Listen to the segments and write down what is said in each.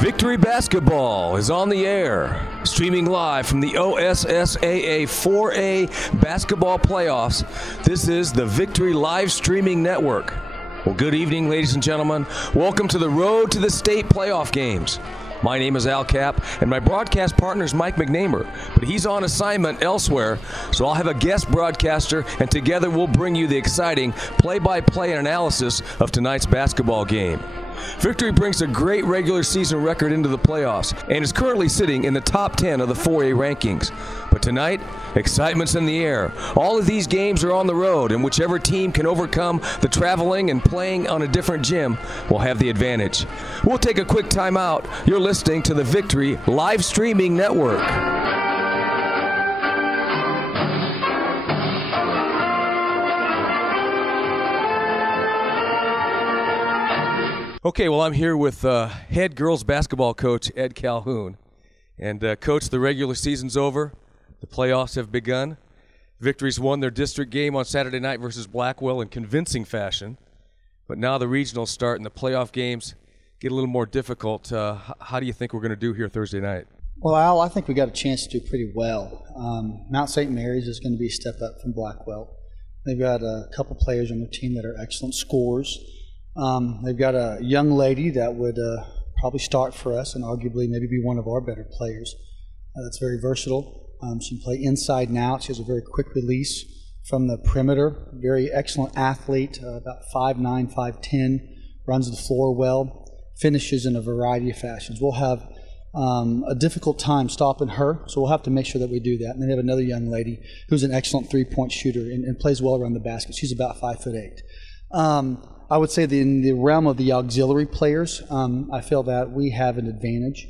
Victory Basketball is on the air, streaming live from the OSSAA 4A Basketball Playoffs. This is the Victory Live Streaming Network. Well, good evening, ladies and gentlemen. Welcome to the Road to the State Playoff Games. My name is Al Cap, and my broadcast partner is Mike McNamer, but he's on assignment elsewhere, so I'll have a guest broadcaster, and together we'll bring you the exciting play-by-play analysis of tonight's basketball game. Victory brings a great regular season record into the playoffs and is currently sitting in the top 10 of the 4A rankings. But tonight, excitement's in the air. All of these games are on the road, and whichever team can overcome the traveling and playing on a different gym will have the advantage. We'll take a quick timeout. You're listening to the Victory Live Streaming Network. Okay, well, I'm here with head girls basketball coach Ed Calhoun. And, Coach, the regular season's over. The playoffs have begun. Victory's won their district game on Saturday night versus Blackwell in convincing fashion. But now the regionals start and the playoff games get a little more difficult. How do you think we're going to do here Thursday night? Well, Al, I think we got a chance to do pretty well. Mount St. Mary's is going to be a step up from Blackwell. They've got a couple players on their team that are excellent scorers. They've got a young lady that would probably start for us and arguably maybe be one of our better players. That's very versatile. She can play inside and out. She has a very quick release from the perimeter. Very excellent athlete, about 5'9", 5'10", runs the floor well, finishes in a variety of fashions. We'll have a difficult time stopping her, so we'll have to make sure that we do that. And then they have another young lady who's an excellent three-point shooter and plays well around the basket. She's about 5'8". I would say that in the realm of the auxiliary players, I feel that we have an advantage.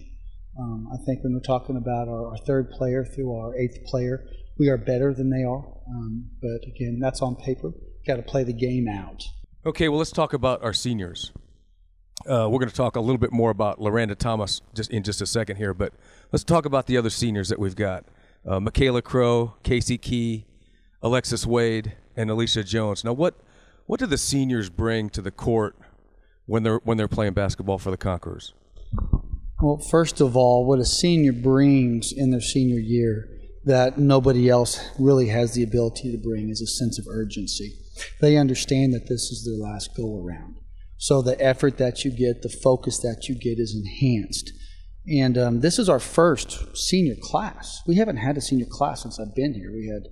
I think when we're talking about our third player through our eighth player, we are better than they are. But again, that's on paper. Got to play the game out. Okay, well, let's talk about our seniors. We're going to talk a little bit more about Loranda Thomas in just a second here, but let's talk about the other seniors that we've got. Michaela Crow, Casey Key, Alexis Wade, and Alicia Jones. Now, what do the seniors bring to the court when they're playing basketball for the Conquerors? Well, first of all, what a senior brings in their senior year that nobody else really has the ability to bring is a sense of urgency. They understand that this is their last go-around. So the effort that you get, the focus that you get is enhanced. And this is our first senior class. We haven't had a senior class since I've been here. We had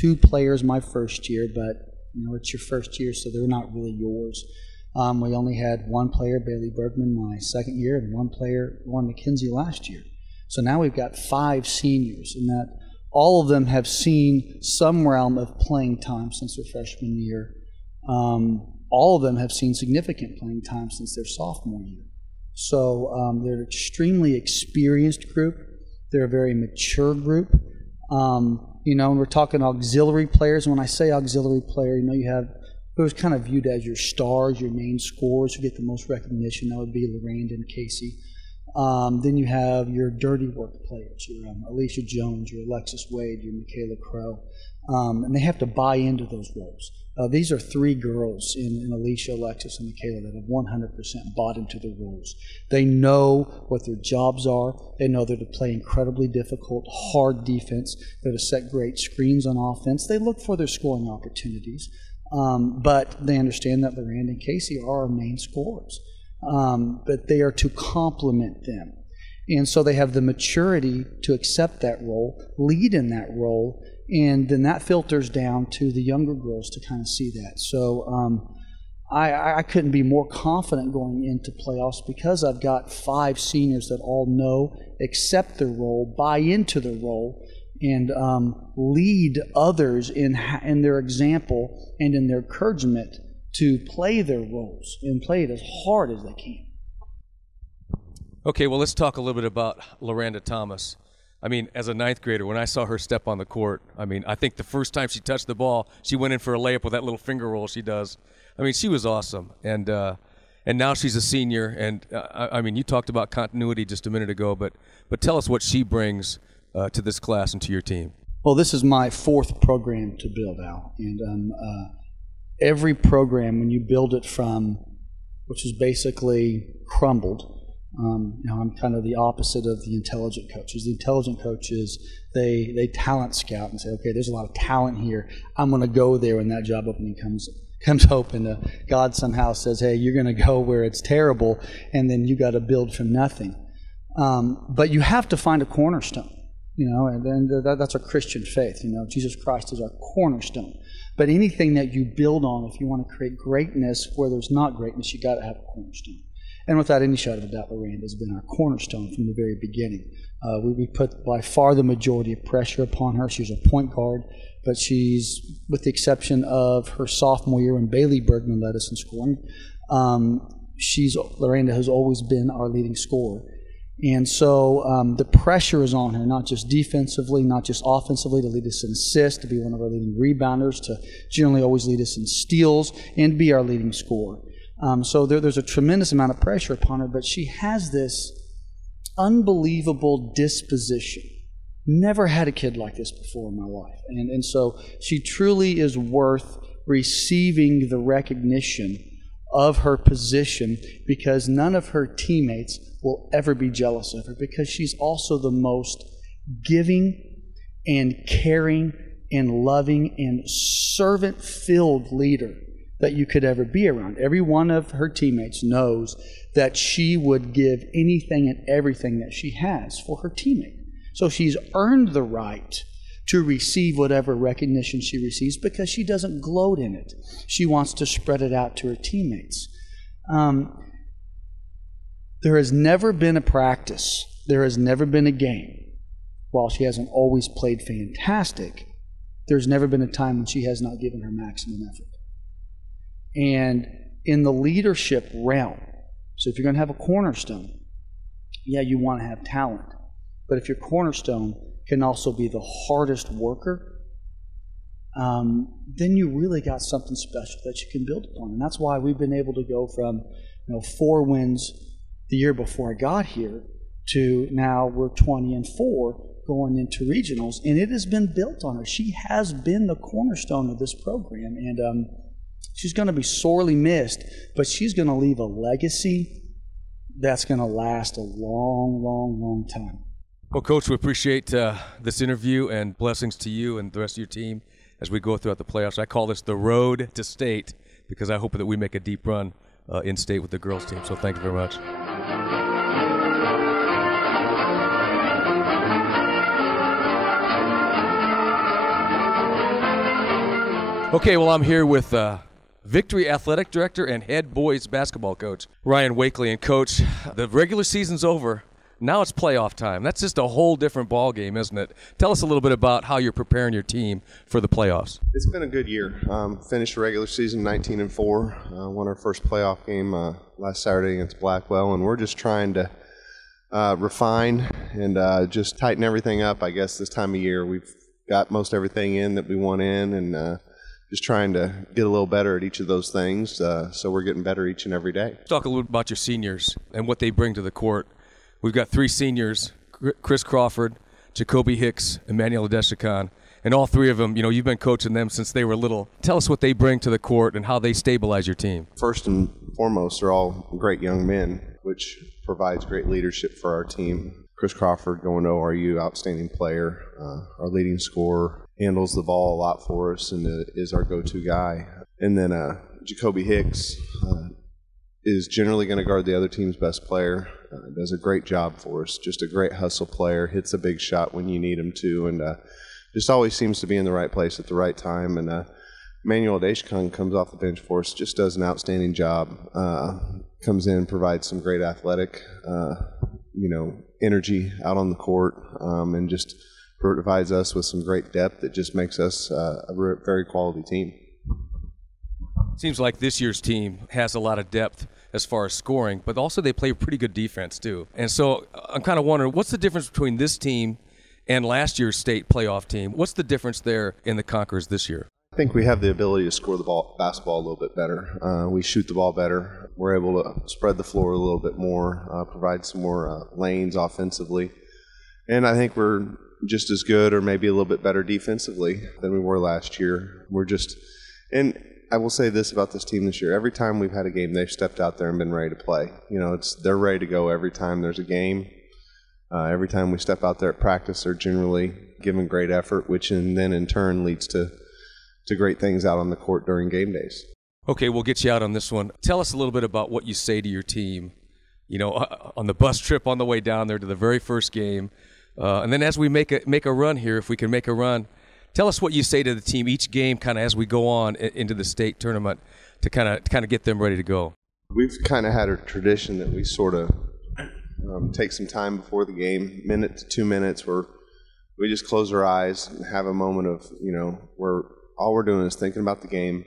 2 players my first year, but you know, it's your first year, so they're not really yours. We only had 1 player, Bailey Bergman, my second year, and 1 player, Lauren McKenzie, last year. So now we've got 5 seniors, and that all of them have seen some realm of playing time since their freshman year. All of them have seen significant playing time since their sophomore year. So they're an extremely experienced group. They're a very mature group. You know, and we're talking auxiliary players. When I say auxiliary player, you know, you have who's kind of viewed as your stars, your main scorers who get the most recognition. That would be Loranda and Casey. Then you have your dirty work players, your Alicia Jones, your Alexis Wade, your Michaela Crow. And they have to buy into those roles. These are 3 girls in Alicia, Alexis, and Michaela that have 100% bought into the roles. They know what their jobs are. They know they're to play incredibly difficult, hard defense. They're to set great screens on offense. They look for their scoring opportunities. But they understand that Loranda and Casey are our main scorers. But they are to complement them. And so they have the maturity to accept that role, lead in that role, and then that filters down to the younger girls to kind of see that. So I couldn't be more confident going into playoffs because I've got 5 seniors that all know, accept their role, buy into the role, and lead others in their example and in their encouragement to play their roles and play it as hard as they can. Okay, well, let's talk a little bit about Loranda Thomas. I mean, as a 9th grader, when I saw her step on the court, I mean, I think the first time she touched the ball, she went in for a layup with that little finger roll she does. I mean, she was awesome. And now she's a senior. And, I mean, you talked about continuity just a minute ago, but tell us what she brings to this class and to your team. Well, this is my 4th program to build, Al. And every program, when you build it from, which is basically crumbled, I'm kind of the opposite of the intelligent coaches. The intelligent coaches, they talent scout and say, okay, there's a lot of talent here. I'm going to go there when that job opening comes open. God somehow says, hey, you're going to go where it's terrible, and then you got to build from nothing. But you have to find a cornerstone, and that's our Christian faith. Jesus Christ is our cornerstone. But anything that you build on, if you want to create greatness where there's not greatness, you got to have a cornerstone. And without any shadow of a doubt, Lorraine has been our cornerstone from the very beginning. We put by far the majority of pressure upon her. She's a point guard, but she's, with the exception of her sophomore year when Bailey Bergman led us in scoring, Lorraine has always been our leading scorer. And so the pressure is on her, not just defensively, not just offensively, to lead us in assists, to be one of our leading rebounders, to generally always lead us in steals, and be our leading scorer. So there's a tremendous amount of pressure upon her, but she has this unbelievable disposition. Never had a kid like this before in my life. And so she truly is worth receiving the recognition of her position, because none of her teammates will ever be jealous of her, because she's also the most giving and caring and loving and servant-filled leader that you could ever be around. Every one of her teammates knows that she would give anything and everything that she has for her teammate. So she's earned the right to receive whatever recognition she receives, because she doesn't gloat in it. She wants to spread it out to her teammates. There has never been a practice, there has never been a game, while she hasn't always played fantastic, there's never been a time when she has not given her maximum effort. And in the leadership realm, so if you're going to have a cornerstone, yeah, you want to have talent. But if your cornerstone can also be the hardest worker, then you really got something special that you can build upon. And that's why we've been able to go from 4 wins the year before I got here to now we're 20-4 going into regionals. And it has been built on her. She has been the cornerstone of this program. And she's going to be sorely missed, but she's going to leave a legacy that's going to last a long, long, long time. Well, Coach, we appreciate this interview, and blessings to you and the rest of your team as we go throughout the playoffs. I call this the road to state, because I hope that we make a deep run in state with the girls team. So thank you very much. Okay, well, I'm here with Victory Athletic Director and head boys basketball coach, Ryan Wakely. And Coach, the regular season's over. Now it's playoff time. That's just a whole different ball game, isn't it? Tell us a little bit about how you're preparing your team for the playoffs. It's been a good year. Finished the regular season 19-4. Won our first playoff game last Saturday against Blackwell, and we're just trying to refine and just tighten everything up, I guess, this time of year. We've got most everything in that we want in, and just trying to get a little better at each of those things, so we're getting better each and every day. Talk a little bit about your seniors and what they bring to the court. We've got 3 seniors, Chris Crawford, Jacoby Hicks, Emmanuel Adeshikon, and all 3 of them, you've been coaching them since they were little. Tell us what they bring to the court and how they stabilize your team. First and foremost, they're all great young men, which provides great leadership for our team. Chris Crawford, going to ORU, outstanding player, our leading scorer, handles the ball a lot for us and is our go-to guy. And then Jacoby Hicks is generally going to guard the other team's best player. Does a great job for us. Just a great hustle player. Hits a big shot when you need him to, and just always seems to be in the right place at the right time. And Emmanuel Adeshikon comes off the bench for us. Just does an outstanding job. Comes in, provides some great athletic, energy out on the court, and just provides us with some great depth that just makes us a very quality team. Seems like this year's team has a lot of depth as far as scoring, but also they play pretty good defense too. And so I'm kind of wondering, what's the difference between this team and last year's state playoff team? What's the difference there in the Conquerors this year? I think we have the ability to score the basketball a little bit better. We shoot the ball better. We're able to spread the floor a little bit more, provide some more lanes offensively. And I think we're just as good or maybe a little bit better defensively than we were last year. And I will say this about this team this year. Every time we've had a game, they've stepped out there and been ready to play. They're ready to go every time there's a game. Every time we step out there at practice, they're generally giving great effort, which then in turn leads to great things out on the court during game days. Okay, we'll get you out on this one. Tell us a little bit about what you say to your team, on the bus trip on the way down there to the very first game. And then as we make a run here, if we can make a run, tell us what you say to the team each game kind of as we go on into the state tournament to kind of get them ready to go. We've kind of had a tradition that we sort of take some time before the game, minute to 2 minutes, where we just close our eyes and have a moment of, where all we're doing is thinking about the game,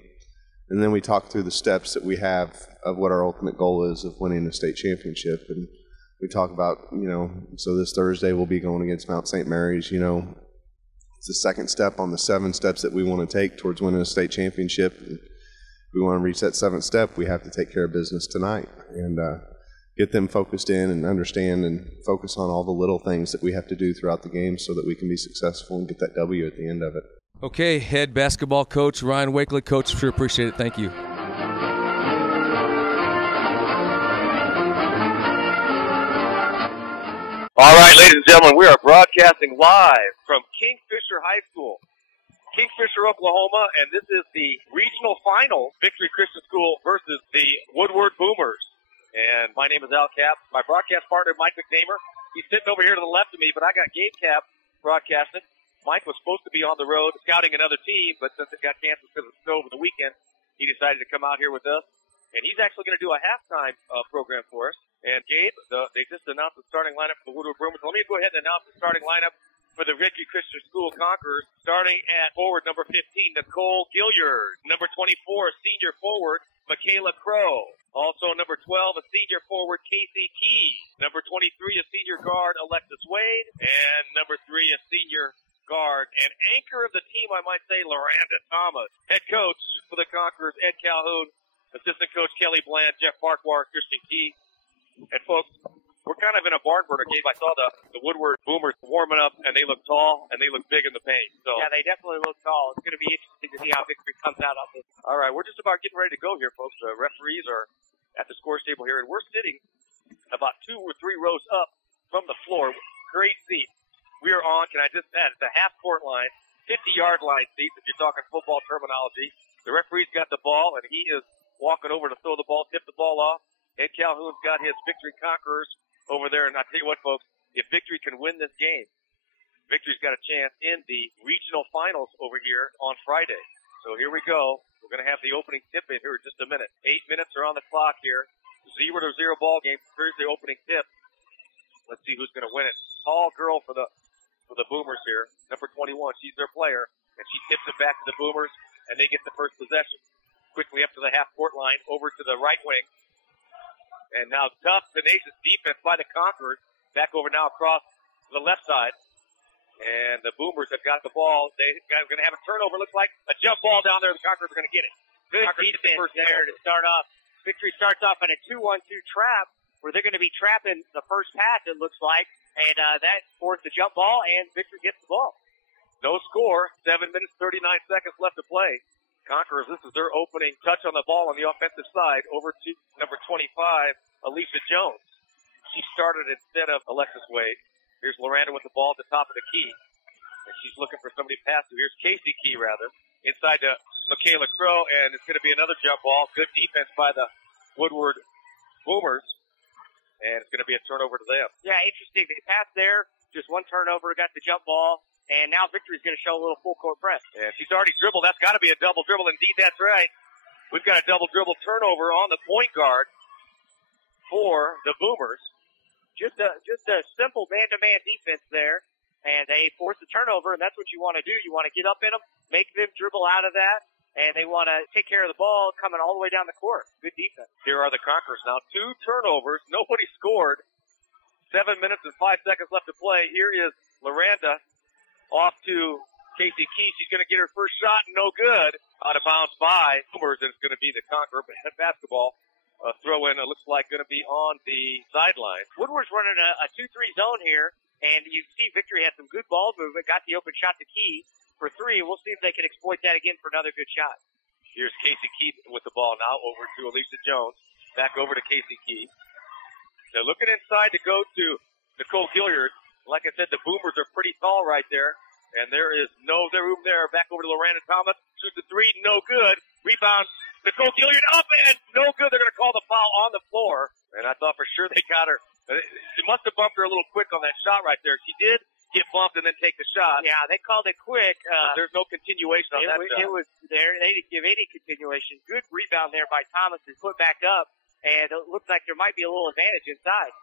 and then we talk through the steps that we have of what our ultimate goal is of winning the state championship. And we talk about, so this Thursday we'll be going against Mount St. Mary's. It's the second step on the 7 steps that we want to take towards winning a state championship. And if we want to reach that 7th step, we have to take care of business tonight and get them focused in and understand and focus on all the little things that we have to do throughout the game so that we can be successful and get that W at the end of it. Okay, head basketball coach Ryan Wakely. Coach, sure appreciate it. Thank you. All right, ladies and gentlemen, we are broadcasting live from Kingfisher High School, Kingfisher, Oklahoma, and this is the regional final, Victory Christian School versus the Woodward Boomers. And my name is Al Cap. My broadcast partner, Mike McNamer, he's sitting over here to the left of me, but I got Gabe Cap broadcasting. Mike was supposed to be on the road scouting another team, but since it got canceled because of snow over the weekend, he decided to come out here with us. And he's actually going to do a halftime program for us. And Gabe, they just announced the starting lineup for the Woodward Boomers. Let me go ahead and announce the starting lineup for the Victory Christian School Conquerors. Starting at forward, number 15, Nicole Gilliard. Number 24, senior forward, Michaela Crow. Also, number 12, a senior forward, Casey Key. Number 23, a senior guard, Alexis Wade. And number 3, a senior guard and anchor of the team, I might say, Loranda Thomas. Head coach for the Conquerors, Ed Calhoun. Assistant coach, Kelly Bland, Jeff Farquhar, Christian Key. And folks, we're kind of in a barn burner game. I saw the Woodward Boomers warming up, and they look tall, and they look big in the paint. So yeah, they definitely look tall. It's going to be interesting to see how Victory comes out of this. All right, we're just about getting ready to go here, folks. The referees are at the scores table here, and we're sitting about 2 or 3 rows up from the floor. Great seats. We are on, can I just add, the half-court line, 50-yard line seats, if you're talking football terminology. The referee's got the ball, and he is walking over to throw the ball, tip the ball off. Ed Calhoun's got his Victory Conquerors over there, and I tell you what, folks, if Victory can win this game, Victory's got a chance in the regional finals over here on Friday. So here we go. We're going to have the opening tip in here in just a minute. 8 minutes are on the clock here. 0-0 ball game. Here's the opening tip. Let's see who's going to win it. Tall girl for the Boomers here, number 21. She's their player, and she tips it back to the Boomers, and they get the first possession. Quickly up to the half-court line, over to the right wing. And now tough, tenacious defense by the Conquerors. Back over now across the left side. And the Boomers have got the ball. They're going to have a turnover. Looks like a jump ball down there. The Conquerors are going to get it. Good defense there to start off. Victory starts off in a 2-1-2 trap where they're going to be trapping the first pass, it looks like. And that forced the jump ball, and Victory gets the ball. No score. 7 minutes, 39 seconds left to play. Conquerors, this is their opening touch on the ball on the offensive side. Over to number 25, Alicia Jones. She started instead of Alexis Wade. Here's Loranda with the ball at the top of the key. And she's looking for somebody to pass to. Here's Casey Key, rather. Inside to Michaela Crow, and it's going to be another jump ball. Good defense by the Woodward Boomers. And it's going to be a turnover to them. Yeah, interesting. They passed there. Just one turnover, got the jump ball. And now Victory's going to show a little full court press. Yeah, she's already dribbled. That's got to be a double dribble. Indeed, that's right. We've got a double dribble turnover on the point guard for the Boomers. Just a simple man-to-man defense there. And they force the turnover, and that's what you want to do. You want to get up in them, make them dribble out of that, and they want to take care of the ball coming all the way down the court. Good defense. Here are the Conquerors now. 2 turnovers. Nobody scored. 7 minutes and 5 seconds left to play. Here is Loranda off to Casey Key. She's going to get her first shot, no good. Out of bounds by Boomers, and it's going to be the Conqueror basketball throw in. It looks like going to be on the sideline. Woodward's running a 2-3 zone here, and you see Victory had some good ball movement, got the open shot to Key for 3. We'll see if they can exploit that again for another good shot. Here's Casey Key with the ball now over to Alicia Jones. Back over to Casey Key. They're looking inside to go to Nicole Gilliard. Like I said, the Boomers are pretty tall right there. And there is no room there. Back over to Loranda Thomas. Shoots a three. No good. Rebound. Nicole Gilliard up and no good. They're going to call the foul on the floor. And I thought for sure they got her. They must have bumped her a little quick on that shot right there. She did get bumped and then take the shot. Yeah, they called it quick. There's no continuation on that shot. It was there. They didn't give any continuation. Good rebound there by Thomas and put back up. And it looks like there might be a little advantage inside.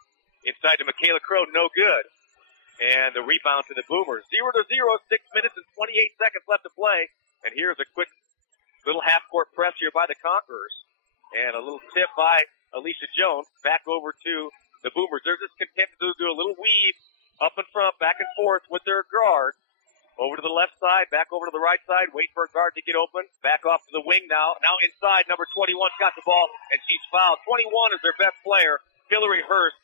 Inside to Michaela Crow, no good. And the rebound to the Boomers. 0-0, 6 minutes and 28 seconds left to play. And here's a quick little half-court press here by the Conquerors. And a little tip by Alicia Jones. Back over to the Boomers. They're just content to do a little weave up in front, back and forth with their guard. Over to the left side, back over to the right side. Wait for a guard to get open. Back off to the wing now. Now inside, number 21's got the ball, and she's fouled. 21 is their best player, Hillary Hurst.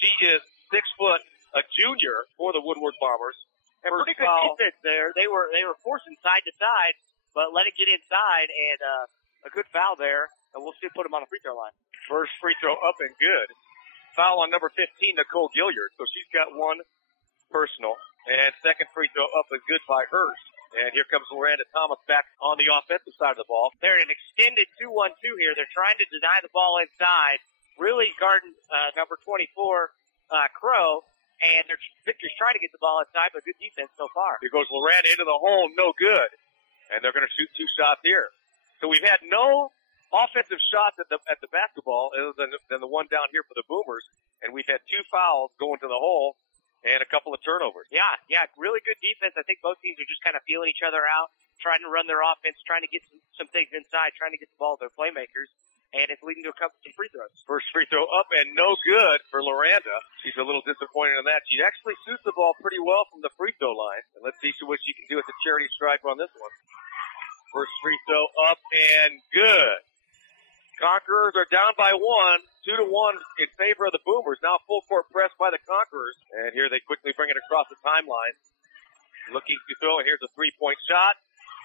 She is 6 foot, a junior for the Woodward Bombers. And pretty good defense there. They were forcing side to side, but let it get inside, and a good foul there. And we'll see put them on the free throw line. First free throw up and good. Foul on number 15, Nicole Gilliard. So she's got one personal. And second free throw up and good by Hurst. And here comes Loranda Thomas back on the offensive side of the ball. They're in an extended 2-1-2 here. They're trying to deny the ball inside. Really guarding number 24, Crow. And Victor's trying to get the ball inside, but good defense so far. Here goes Loranda into the hole. No good. And they're going to shoot 2 shots here. So we've had no offensive shots at the basketball other than the one down here for the Boomers. And we've had 2 fouls going to the hole and a couple of turnovers. Yeah, really good defense. I think both teams are just kind of feeling each other out, trying to run their offense, trying to get some things inside, trying to get the ball to their playmakers. And it's leading to some free throws. First free throw up and no good for Loranda. She's a little disappointed in that. She actually shoots the ball pretty well from the free throw line. And let's see what she can do at the charity stripe on this one. First free throw up and good. Conquerors are down by 1, 2-1 in favor of the Boomers. Now full court press by the Conquerors. And here they quickly bring it across the timeline. Looking to throw, and here's a 3-point shot.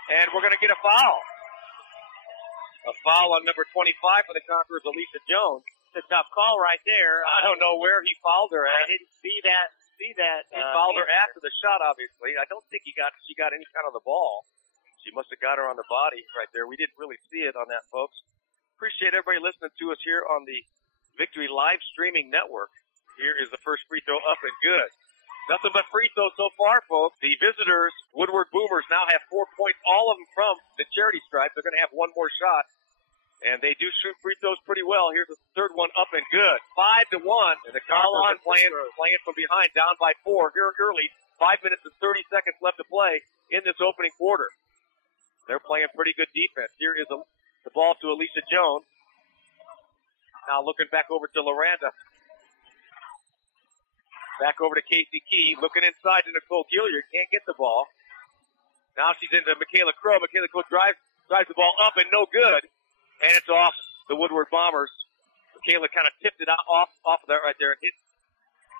And we're going to get a foul. A foul on number 25 for the Conquerors, Alicia Jones. It's a tough call right there. I don't know where he fouled her at. I didn't see that. He fouled her after the shot, obviously. I don't think she got any kind of the ball. She must have got her on the body right there. We didn't really see it on that, folks. Appreciate everybody listening to us here on the Victory Live Streaming Network. Here is the first free throw up and good. Nothing but free throws so far, folks. The visitors, Woodward Boomers, now have 4 points, all of them from the charity stripe. They're going to have one more shot. And they do shoot free throws pretty well. Here's the third one up and good. 5-1. And the Conquerors playing from behind, down by 4 here early. 5 minutes and 30 seconds left to play in this opening quarter. They're playing pretty good defense. Here is the ball to Alicia Jones. Now looking back over to Loranda. Back over to Casey Key. Looking inside to Nicole Gilliard. Can't get the ball. Now she's into Michaela Crow. Michaela Crow drives the ball up and no good. And it's off the Woodward Bombers. Michaela kind of tipped it off of that right there and hit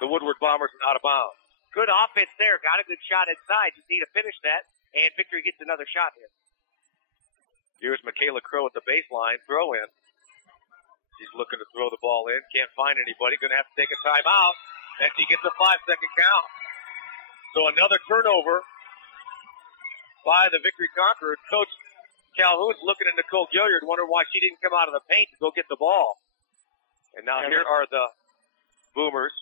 the Woodward Bombers and out of bounds. Good offense there. Got a good shot inside. Just need to finish that. And Victory gets another shot here. Here's Michaela Crow at the baseline. Throw in. She's looking to throw the ball in. Can't find anybody. Going to have to take a timeout. And she gets a 5-second count. So another turnover by the Victory Conquerors. Coach Calhoun's looking at Nicole Gilliard, wondering why she didn't come out of the paint to go get the ball. And now here are the Boomers.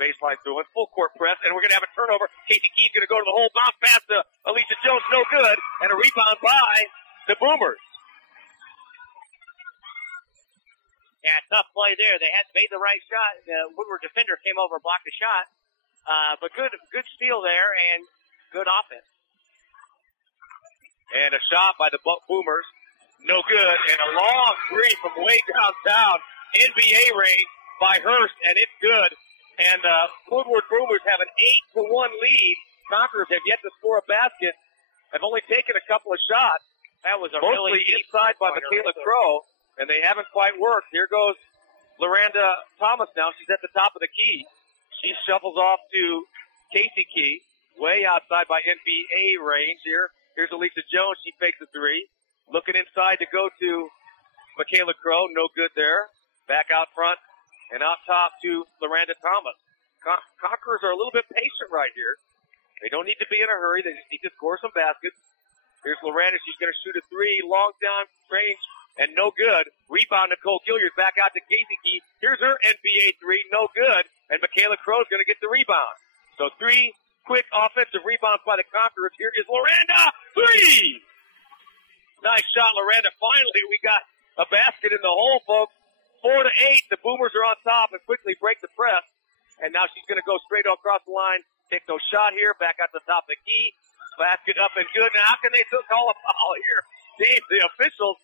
Baseline through it, full court press, and we're going to have a turnover. Casey Key's going to go to the hole, bounce pass to Alicia Jones, no good, and a rebound by the Boomers. Yeah, tough play there. They had made the right shot. The Woodward defender came over and blocked the shot. But good steal there and good offense. And a shot by the Boomers, no good, and a long three from way downtown, NBA range by Hurst, and it's good. And Woodward Boomers have an 8-1 lead. Conquerors have yet to score a basket. Have only taken a couple of shots. That was a mostly really inside by Michaela Crow, and they haven't quite worked. Here goes Loranda Thomas now. She's at the top of the key. She shuffles off to Casey Key, way outside by NBA range here. Here's Alicia Jones. She fakes a three. Looking inside to go to Michaela Crow. No good there. Back out front and out top to Loranda Thomas. Conquerors are a little bit patient right here. They don't need to be in a hurry. They just need to score some baskets. Here's Loranda. She's going to shoot a three. Long down range and no good. Rebound, Nicole Gilliard. Back out to Casey Key. Here's her NBA three. No good. And Michaela Crow's going to get the rebound. So 3 quick offensive rebounds by the Conquerors. Here is Loranda. Three! Nice shot, Loranda. Finally, we got a basket in the hole, folks. 4-8. The Boomers are on top and quickly break the press. And now she's going to go straight across the line. Take no shot here. Back at the top of the key. Basket up and good. Now, how can they still call a foul here? Dave, the officials,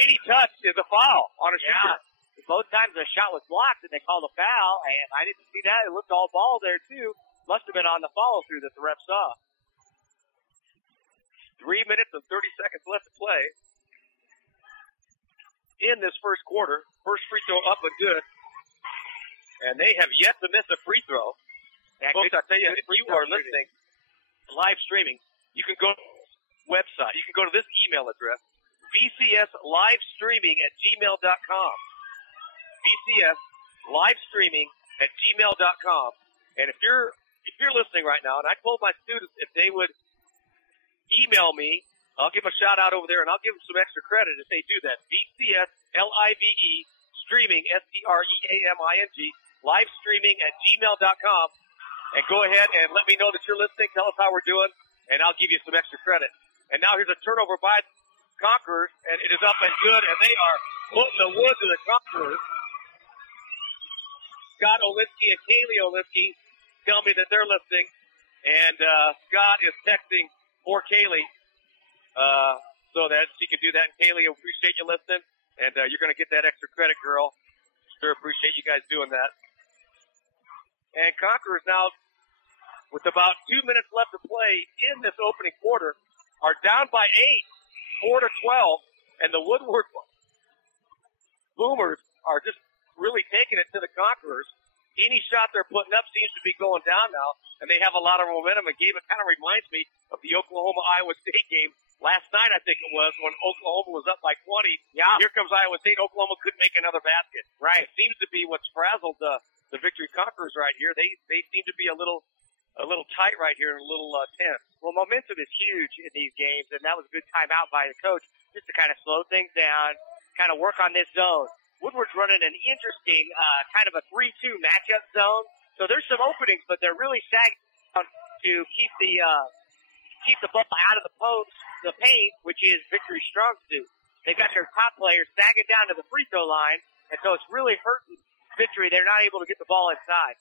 any touch is a foul on a shooter. Both times the shot was blocked and they called a foul, and I didn't see that. It looked all ball there, too. Must have been on the follow-through that the ref saw. 3 minutes and 30 seconds left to play in this first quarter. First free throw up and good. And they have yet to miss a free throw. Folks, I tell you, if you are listening, live streaming, you can go to this website. You can go to this email address, vcslivestreaming@gmail.com. vcslivestreaming@gmail.com. And if you're listening right now, and I told my students if they would email me, I'll give them a shout out over there, and I'll give them some extra credit if they do that. VCSLIVE streaming, STREAMING, live streaming @gmail.com. And go ahead and let me know that you're listening. Tell us how we're doing, and I'll give you some extra credit. And now here's a turnover by Conquerors, and it is up and good, and they are putting the wood to the Conquerors. Scott Olinsky and Kaylee Olinsky tell me that they're listening, and Scott is texting for Kaylee so that she can do that. And Kaylee, I appreciate you listening, and you're going to get that extra credit, girl. Sure appreciate you guys doing that. And Conquerors now, with about 2 minutes left to play in this opening quarter, are down by 8, 4-12, and the Woodward Boomers are just really taking it to the Conquerors. Any shot they're putting up seems to be going down now, and they have a lot of momentum. And Gabe, it kind of reminds me of the Oklahoma-Iowa State game last night, I think it was, when Oklahoma was up by 20. Yeah. Here comes Iowa State. Oklahoma couldn't make another basket. Right. It seems to be what's frazzled the Victory Conquerors right here. They seem to be a little tight right here and a little tense. Well, momentum is huge in these games, and that was a good timeout by the coach just to kind of slow things down, kind of work on this zone. Woodward's running an interesting kind of a 3-2 matchup zone. So there's some openings, but they're really sagging down to keep the ball out of the paint, which is Victory's strong suit. They've got their top players sagging down to the free throw line, and so it's really hurting Victory. They're not able to get the ball inside.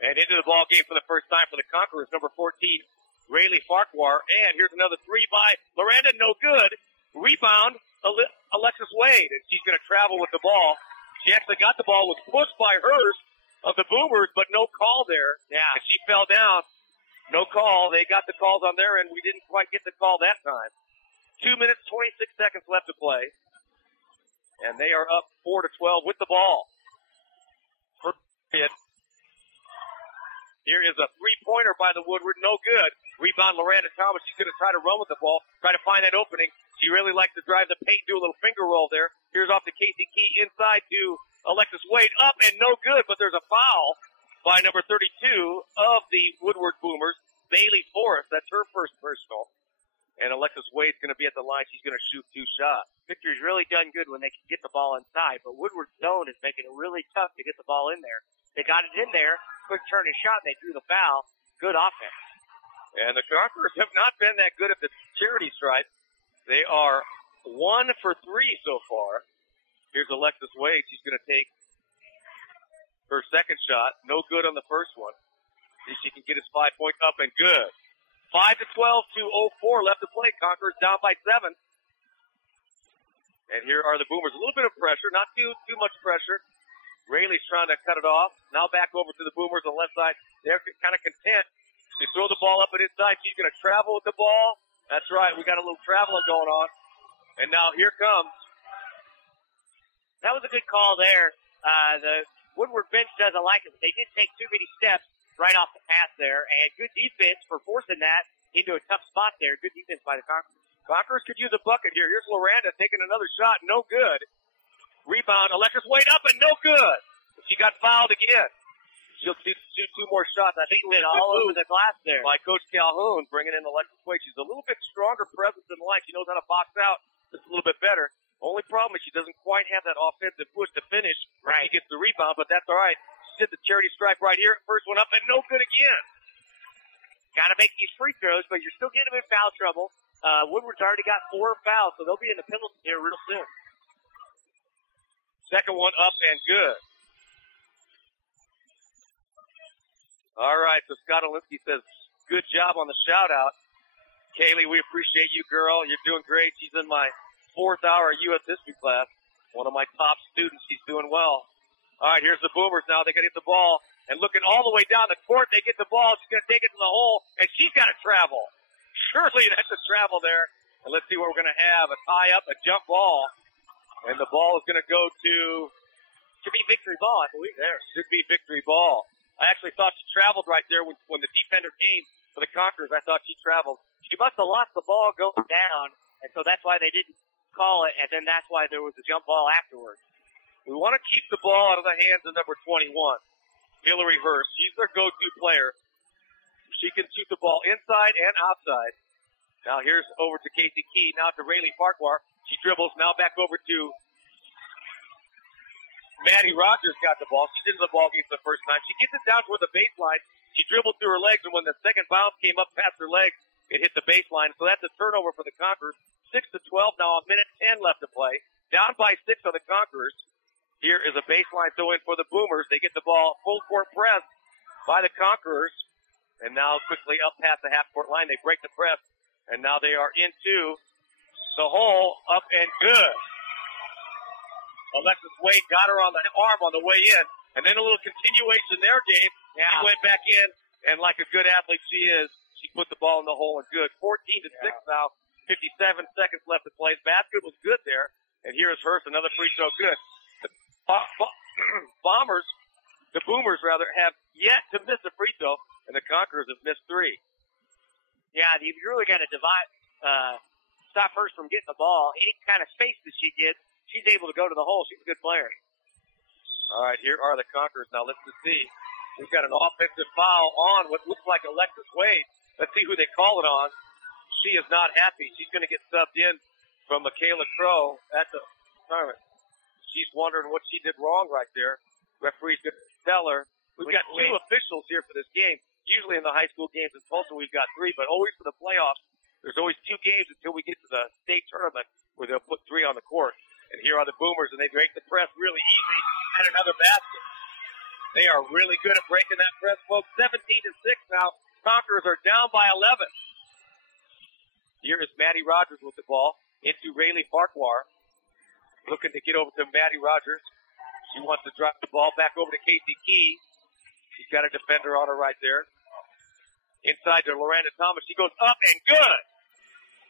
And into the ball game for the first time for the Conquerors, number 14, Rayleigh Farquhar. And here's another three by Loranda, no good. Rebound, Alexis Wade, and she's going to travel with the ball. She actually got the ball, was pushed by hers of the Boomers, but no call there. Yeah. And she fell down. No call. They got the calls on their end. We didn't quite get the call that time. 2 minutes, 26 seconds left to play. And they are up 4-12 with the ball. First period. Here is a three-pointer by the Woodward. No good. Rebound, Loranda Thomas. She's going to try to run with the ball, try to find that opening. She really likes to drive the paint, do a little finger roll there. Here's off to Casey Key, inside to Alexis Wade. Up and no good, but there's a foul by number 32 of the Woodward Boomers, Bailey Forrest. That's her first personal. And Alexis Wade's going to be at the line. She's going to shoot 2 shots. Victory's really done good when they can get the ball inside, but Woodward's zone is making it really tough to get the ball in there. They got it in there, quick turn and shot, and they drew the foul. Good offense. And the Conquerors have not been that good at the charity stripe. They are 1 for 3 so far. Here's Alexis Wade. She's going to take her second shot. No good on the first one. See if she can get his 5-point up and good. 5-12 to 0-4 left to play. Conquerors down by 7. And here are the Boomers. A little bit of pressure, not too much pressure. Rayleigh's trying to cut it off. Now back over to the Boomers on the left side. They're kind of content to throw the ball up and inside. She's going to travel with the ball. That's right. We got a little traveling going on. And now here comes. That was a good call there. The Woodward bench doesn't like it, but they did take too many steps right off the pass there. And good defense for forcing that into a tough spot there. Good defense by the Conquerors. Conquerors could use a bucket here. Here's Loranda taking another shot. No good. Rebound. Alexis Wade up and no good. She got fouled again. She'll shoot 2 more shots. I think It all over the glass there. by Coach Calhoun, bringing in Alexis Wade. She's a little bit stronger presence than Light. She knows how to box out just a little bit better. Only problem is she doesn't quite have that offensive push to finish. Right. She gets the rebound, but that's all right. She did the charity strike right here. First one up and no good again. Got to make these free throws, but you're still getting them in foul trouble. Woodward's already got 4 fouls, so they'll be in the penalty here real soon. Second one up and good. All right, so Scott Olinsky says, good job on the shout-out. Kaylee, we appreciate you, girl. You're doing great. She's in my 4th hour U.S. history class. One of my top students. She's doing well. All right, here's the Boomers now. They got to get the ball. And looking all the way down the court, they get the ball. She's going to take it to the hole, and she's got to travel. Surely that's a travel there. And let's see what we're going to have. A tie-up, a jump ball. And the ball is going to go to... Should be victory ball, I believe. There, should be victory ball. I actually thought she traveled right there when the defender came for the Conquerors. I thought she traveled. She must have lost the ball going down, and so that's why they didn't call it, and then that's why there was a jump ball afterwards. We want to keep the ball out of the hands of number 21, Hillary Hurst. She's their go-to player. She can shoot the ball inside and outside. Now here's over to Casey Key, now to Rayleigh Farquhar. She dribbles, now back over to Maddie Rogers got the ball. She's into the ball game for the first time. She gets it down toward the baseline. She dribbled through her legs, and when the second bounce came up past her legs, it hit the baseline. So that's a turnover for the Conquerors. 6-12 now, a minute 10 left to play. Down by 6 on the Conquerors. Here is a baseline throw in for the Boomers. They get the ball full court press by the Conquerors. And now quickly up past the half court line. They break the press. And now they are into the hole, up and good. Alexis Wade got her on the arm on the way in. And then a little continuation in their game. Yeah. She went back in, and like a good athlete she is, she put the ball in the hole and good. 14-6 now. 57 seconds left to play. Basket was good there. And here's Hurst, another free throw good. The Boomers have yet to miss a free throw, and the Conquerors have missed 3. Yeah, you really got to stop Hurst from getting the ball. Any kind of space that she gets, she's able to go to the hole. She's a good player. All right, here are the Conquerors. Now let's just see. We've got an offensive foul on what looks like Alexis Wade. Let's see who they call it on. She is not happy. She's going to get subbed in from Michaela Crow at the tournament. She's wondering what she did wrong right there. Referee's going to tell her. We've got 2 officials here for this game. Usually in the high school games in Tulsa we've got 3, but always for the playoffs, there's always 2 games until we get to the state tournament where they'll put 3 on the court. And here are the Boomers, and they break the press really easy and another basket. They are really good at breaking that press, folks. 17-6 now. Conquerors are down by 11. Here is Maddie Rogers with the ball into Rayleigh Farquhar. Looking to get over to Maddie Rogers. She wants to drop the ball back over to Casey Key. She's got a defender on her right there. Inside to Loranda Thomas. She goes up and good.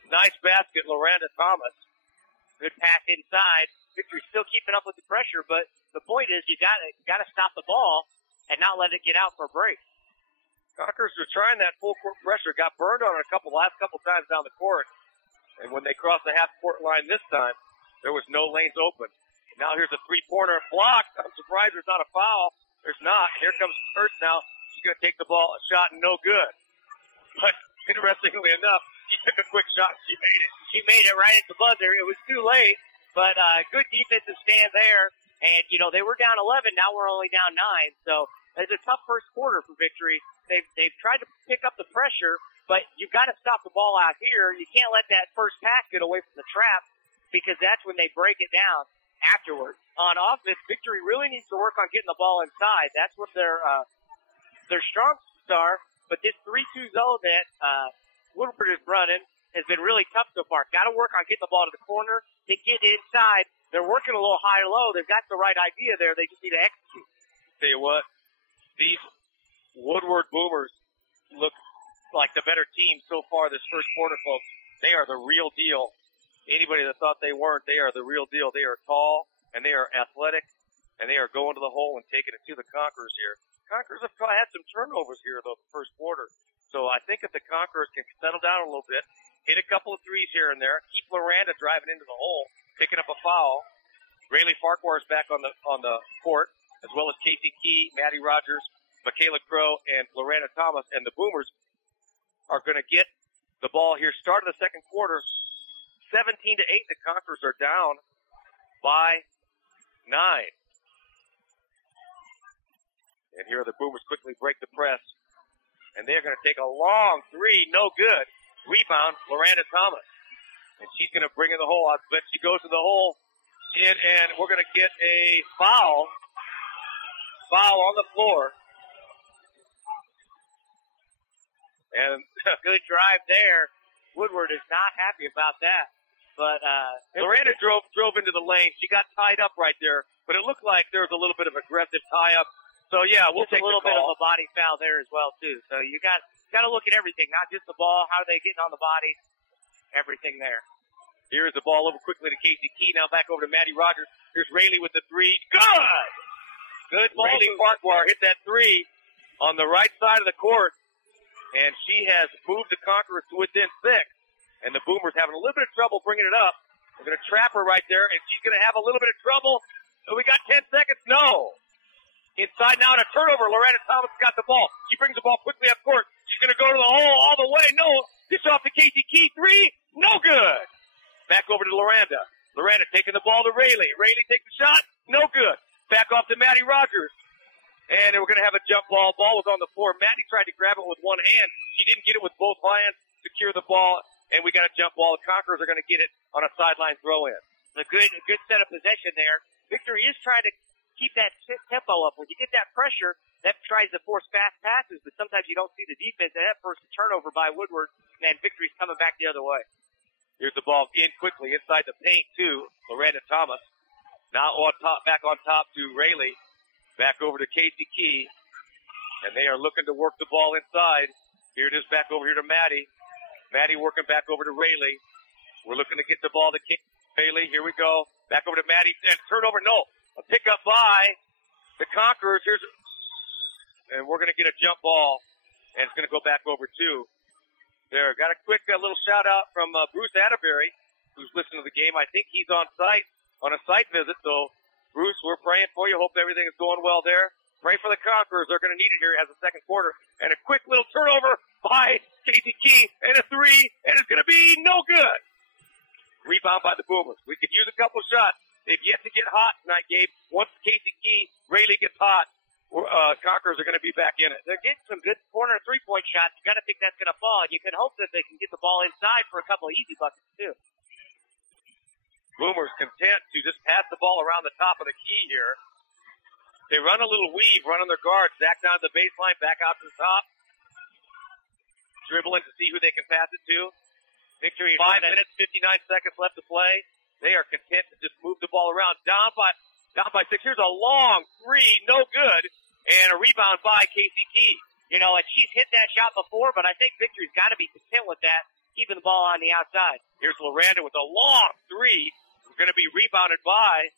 Nice basket, Loranda Thomas. Good pass inside. Victory's still keeping up with the pressure, but the point is you got to stop the ball and not let it get out for a break. Conquerors are trying that full court pressure. Got burned on it last couple times down the court. And when they crossed the half court line this time, there was no lanes open. Now here's a 3-pointer blocked. I'm surprised there's not a foul. There's not. Here comes Hurst now. She's going to take the ball, a shot, and no good. But interestingly enough, she took a quick shot and she made it. She made it right at the buzzer. It was too late, but good defensive stand there. And, they were down 11. Now we're only down 9. So it's a tough first quarter for Victory. They've tried to pick up the pressure, but you've got to stop the ball out here. You can't let that first pass get away from the trap because that's when they break it down afterwards. On offense, Victory really needs to work on getting the ball inside. That's what their strong suits are. But this 3-2 zone that Woodward is running has been really tough so far. Got to work on getting the ball to the corner to get inside. They're working a little high-low. They've got the right idea there. They just need to execute. Tell you what, these Woodward Boomers look like the better team so far this first quarter, folks. They are the real deal. Anybody that thought they weren't, they are the real deal. They are tall, and they are athletic, and they are going to the hole and taking it to the Conquerors here. Conquerors have had some turnovers here, though, the first quarter. So I think if the Conquerors can settle down a little bit, hit a couple of threes here and there. Keep Loranda driving into the hole, picking up a foul. Rayleigh Farquhar is back on the court, as well as Casey Key, Maddie Rogers, Michaela Crow, and Loranda Thomas. And the Boomers are going to get the ball here. Start of the second quarter, 17-8. The Conquerors are down by 9. And here the Boomers quickly break the press. And they're going to take a long three, no good. Rebound, Loranda Thomas. And she's going to bring in the hole. I bet she goes to the hole. And we're going to get a foul. Foul on the floor. And good drive there. Woodward is not happy about that. But Loranda drove into the lane. She got tied up right there. But it looked like there was a little bit of aggressive tie-up. So, yeah, we'll take a little the bit call. of a body foul there as well, too. So you got to look at everything, not just the ball, how are they getting on the body, everything there. Here's the ball over quickly to Casey Key. Now back over to Maddie Rogers. Here's Rayleigh with the three. Good! Good ball. Rayleigh Farquhar hit that three on the right side of the court. And she has moved the Conquerors to within 6. And the Boomers having a little bit of trouble bringing it up. We're going to trap her right there, and she's going to have a little bit of trouble. So we got 10 seconds. No. Inside now and a turnover. Loretta Thomas got the ball. She brings the ball quickly up court. She's going to go to the hole all the way. No. Dish off to Casey Key. Three. No good. Back over to Loranda. Loranda taking the ball to Rayleigh. Rayleigh takes the shot. No good. Back off to Maddie Rogers. And we're going to have a jump ball. Ball was on the floor. Maddie tried to grab it with one hand. She didn't get it with both hands. Secure the ball. And we got a jump ball. The Conquerors are going to get it on a sideline throw in. A good set of possession there. Victory is trying to keep that tempo up. When you get that pressure, that tries to force fast passes, but sometimes you don't see the defense. And that forces a turnover by Woodward, and Victory's coming back the other way. Here's the ball in quickly inside the paint to Loranda Thomas. Now on top, back on top to Rayleigh. Back over to Casey Key. And they are looking to work the ball inside. Here it is back over here to Maddie. Maddie working back over to Rayleigh. We're looking to get the ball to Rayleigh. Here we go. Back over to Maddie. And turnover, no. A pickup by the Conquerors. And we're going to get a jump ball. And it's going to go back over to there. Got a quick little shout out from Bruce Atterbury, who's listening to the game. I think he's on site, on a site visit. So, Bruce, we're praying for you. Hope everything is going well there. Pray for the Conquerors. They're going to need it here as the second quarter. And a quick little turnover by Casey Key. And a three. And it's going to be no good. Rebound by the Boomers. We could use a couple shots. They've yet to get hot tonight, Gabe. Once Casey Key, Rayleigh gets hot, Conquerors are going to be back in it. They're getting some good corner three-point shots. You got to think that's going to fall. You can hope that they can get the ball inside for a couple of easy buckets, too. Boomers content to just pass the ball around the top of the key here. They run a little weave, run on their guards, back down to the baseline, back out to the top. Dribbling to see who they can pass it to. Victory, 5 minutes, 59 seconds left to play. They are content to just move the ball around. Down by 6. Here's a long three, no good. And a rebound by Casey Key. You know, and she's hit that shot before, but I think Victory's got to be content with that, keeping the ball on the outside. Here's Loranda with a long three. It's going to be rebounded by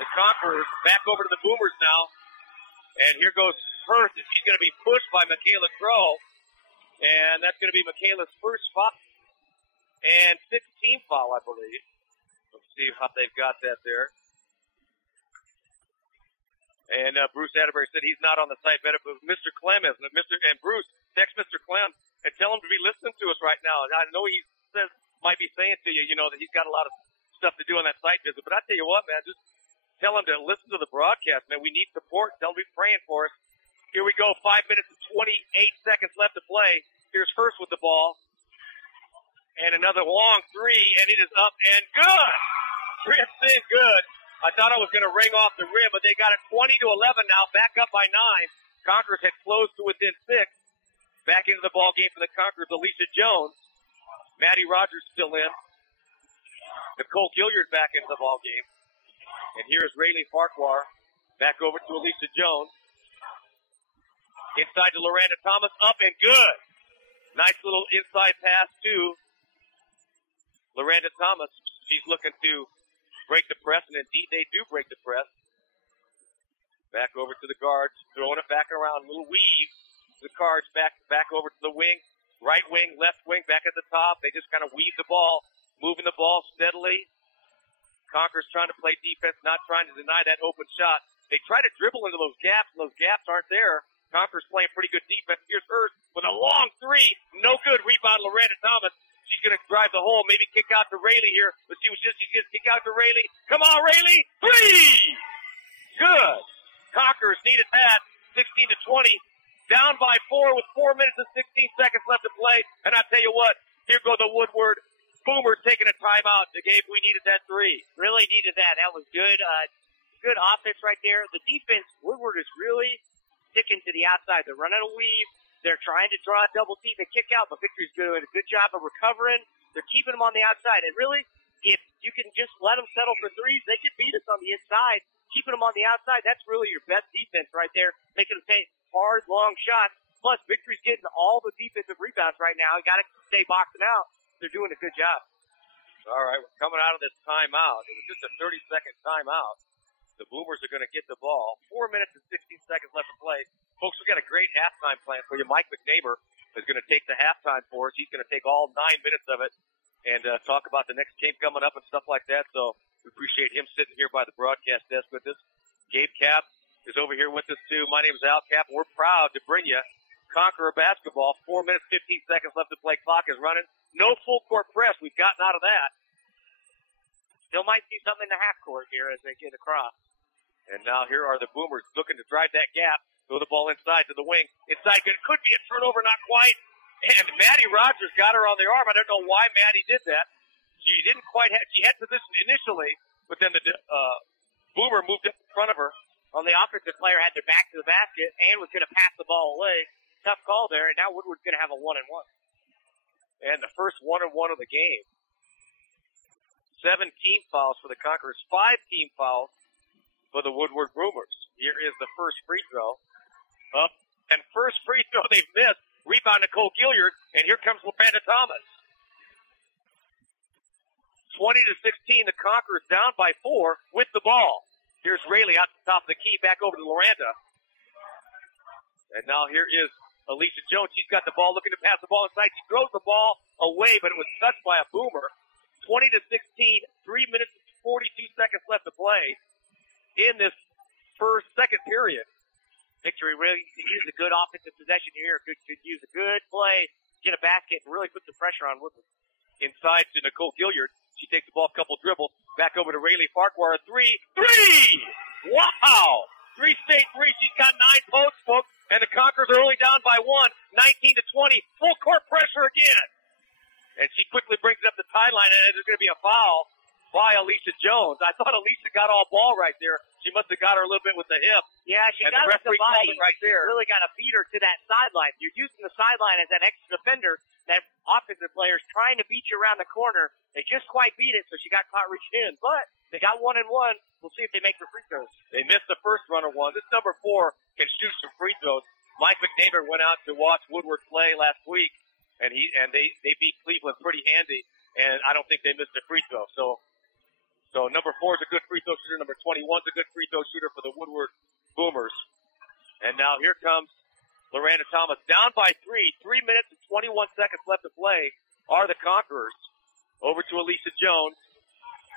the Conquerors. Back over to the Boomers now. And here goes Hurst, and she's going to be pushed by Michaela Crow. And that's going to be Michaela's first foul. And 16th foul, I believe. Let's see how they've got that there. And Bruce Atterbury said he's not on the site, but Mr. Clem is. And Bruce, text Mr. Clem and tell him to be listening to us right now. I know he might be saying to you, that he's got a lot of stuff to do on that site visit. But I tell you what, man, just tell him to listen to the broadcast, man. We need support. Tell him to be praying for us. Here we go. 5 minutes and 28 seconds left to play. Here's Hurst with the ball. And another long three, and it is up and good. Trips in good. I thought I was going to ring off the rim, but they got it 20-11 now, back up by 9. Conquerors had closed to within 6. Back into the ball game for the Conquerors, Alicia Jones. Maddie Rogers still in. Nicole Gilliard back into the ball game. And here's Rayleigh Farquhar. Back over to Alicia Jones. Inside to Loranda Thomas, up and good. Nice little inside pass to Loranda Thomas. She's looking to break the press, and indeed they do break the press. Back over to the guards, throwing it back around, a little weave. The Cards back over to the wing. Right wing, left wing, back at the top. They just kind of weave the ball, moving the ball steadily. Conker's trying to play defense, not trying to deny that open shot. They try to dribble into those gaps, and those gaps aren't there. Conker's playing pretty good defense. Here's Hurst with a long three. No good. Rebound, Loretta Thomas. She's going to drive the hole, maybe kick out to Rayleigh here. Let's see what she's going to kick out to Rayleigh. Come on, Rayleigh. Three! Good. Conker's needed that. 16-20. Down by 4 with 4 minutes and 16 seconds left to play. And I tell you what, here go the Woodward Boomers taking a timeout. Gabe, we needed that three. Really needed that. That was good. Good offense right there. The defense, Woodward is really sticking to the outside. They're running a weave. They're trying to draw a double team and kick out, but Victory's doing a good job of recovering. They're keeping them on the outside. And really, if you can just let them settle for threes, they can beat us on the inside. Keeping them on the outside, that's really your best defense right there, making them take hard, long shots. Plus, Victory's getting all the defensive rebounds right now. You got to stay boxing out. They're doing a good job. All right, we're coming out of this timeout. It was just a 30-second timeout. The Boomers are going to get the ball. 4 minutes and 16 seconds left to play. Folks, we got a great halftime plan for you. Mike McNeighbor is going to take the halftime for us. He's going to take all 9 minutes of it and talk about the next game coming up and stuff like that. So we appreciate him sitting here by the broadcast desk with us. Gabe Cap is over here with us, too. My name is Al Cap, and we're proud to bring you Conqueror basketball. 4 minutes, 15 seconds left to play. Clock is running. No full court press. We've gotten out of that. Still might see something in the half court here as they get across. And now here are the Boomers looking to drive that gap. Throw the ball inside to the wing. Inside, it could be a turnover, not quite. And Maddie Rogers got her on the arm. I don't know why Maddie did that. She didn't quite have, she had position initially, but then the Boomer moved up in front of her. On the offensive player had their back to the basket and was going to pass the ball away. Tough call there, and now Woodward's going to have a 1-and-1. And the first 1-and-1 of the game. 7 team fouls for the Conquerors, 5 team fouls for the Woodward Boomers. Here is the first free throw. Up, and first free throw they've missed. Rebound Nicole Gilliard, and here comes Loretta Thomas. 20-16, the Conquerors down by 4 with the ball. Here's Rayleigh out the top of the key, back over to Loretta. And now here is Alicia Jones. She's got the ball, looking to pass the ball inside. She throws the ball away, but it was touched by a Boomer. 20-16, 3 minutes and 42 seconds left to play in this second period. Victory really could use a good offensive possession here. Could use a good play, get a basket, and really put some pressure on Woodward. Inside to Nicole Gilliard. She takes the ball, couple dribbles, back over to Rayleigh Farquhar. Three! Wow! 3 straight threes. She's got 9 posts, folks, and the Conquerors are only down by 1, 19-20. Full court pressure again. And she quickly brings it up the timeline, and there's going to be a foul by Alicia Jones. I thought Alicia got all ball right there. She must have got her a little bit with the hip. Yeah, she and got the her with the body right there. Really got to beat her to that sideline. You're using the sideline as that extra defender. That offensive player's trying to beat you around the corner. They just quite beat it, so she got caught reaching in. But they got 1-1. We'll see if they make their free throws. They missed the first runner one. This number 4 can shoot some free throws. Mike McNeighbor went out to watch Woodward play last week, and they beat Cleveland pretty handy, and I don't think they missed a free throw. So number 4 is a good free throw shooter. Number 21 is a good free throw shooter for the Woodward Boomers. And now here comes Loretta Thomas. Down by 3. 3 minutes and 21 seconds left to play are the Conquerors. Over to Alicia Jones.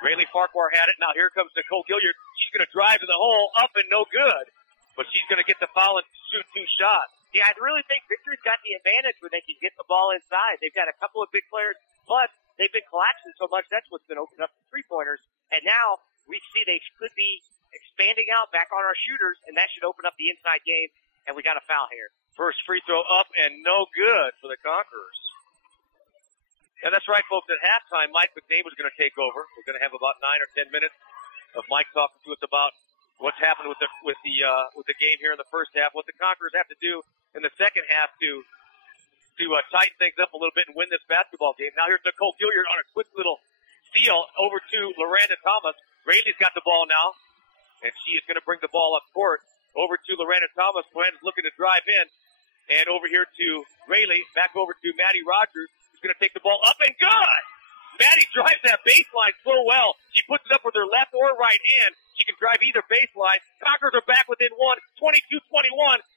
Rayleigh Farquhar had it. Now here comes Nicole Gilliard. She's going to drive to the hole. Up and no good. But she's going to get the foul and shoot 2 shots. Yeah, I really think Victory's got the advantage where they can get the ball inside. They've got a couple of big players, but they've been collapsing so much. That's what's been opening up the three-pointers. And now we see they could be expanding out back on our shooters, and that should open up the inside game. And we got a foul here. First free throw up and no good for the Conquerors. And that's right, folks. At halftime, Mike McNeighbor's going to take over. We're going to have about 9 or 10 minutes of Mike talking to us about what's happened with the game here in the first half. What the Conquerors have to do in the second half to tighten things up a little bit and win this basketball game. Now here's Nicole Gilliard on a quick little steal over to Loretta Thomas. Rayleigh's got the ball now, and she is going to bring the ball up court. Over to Loretta Thomas. Loretta's looking to drive in. And over here to Rayleigh. Back over to Maddie Rogers. Who's going to take the ball up and good! Maddie drives that baseline so well. She puts it up with her left or right hand. She can drive either baseline. Conquerors are back within 22-21.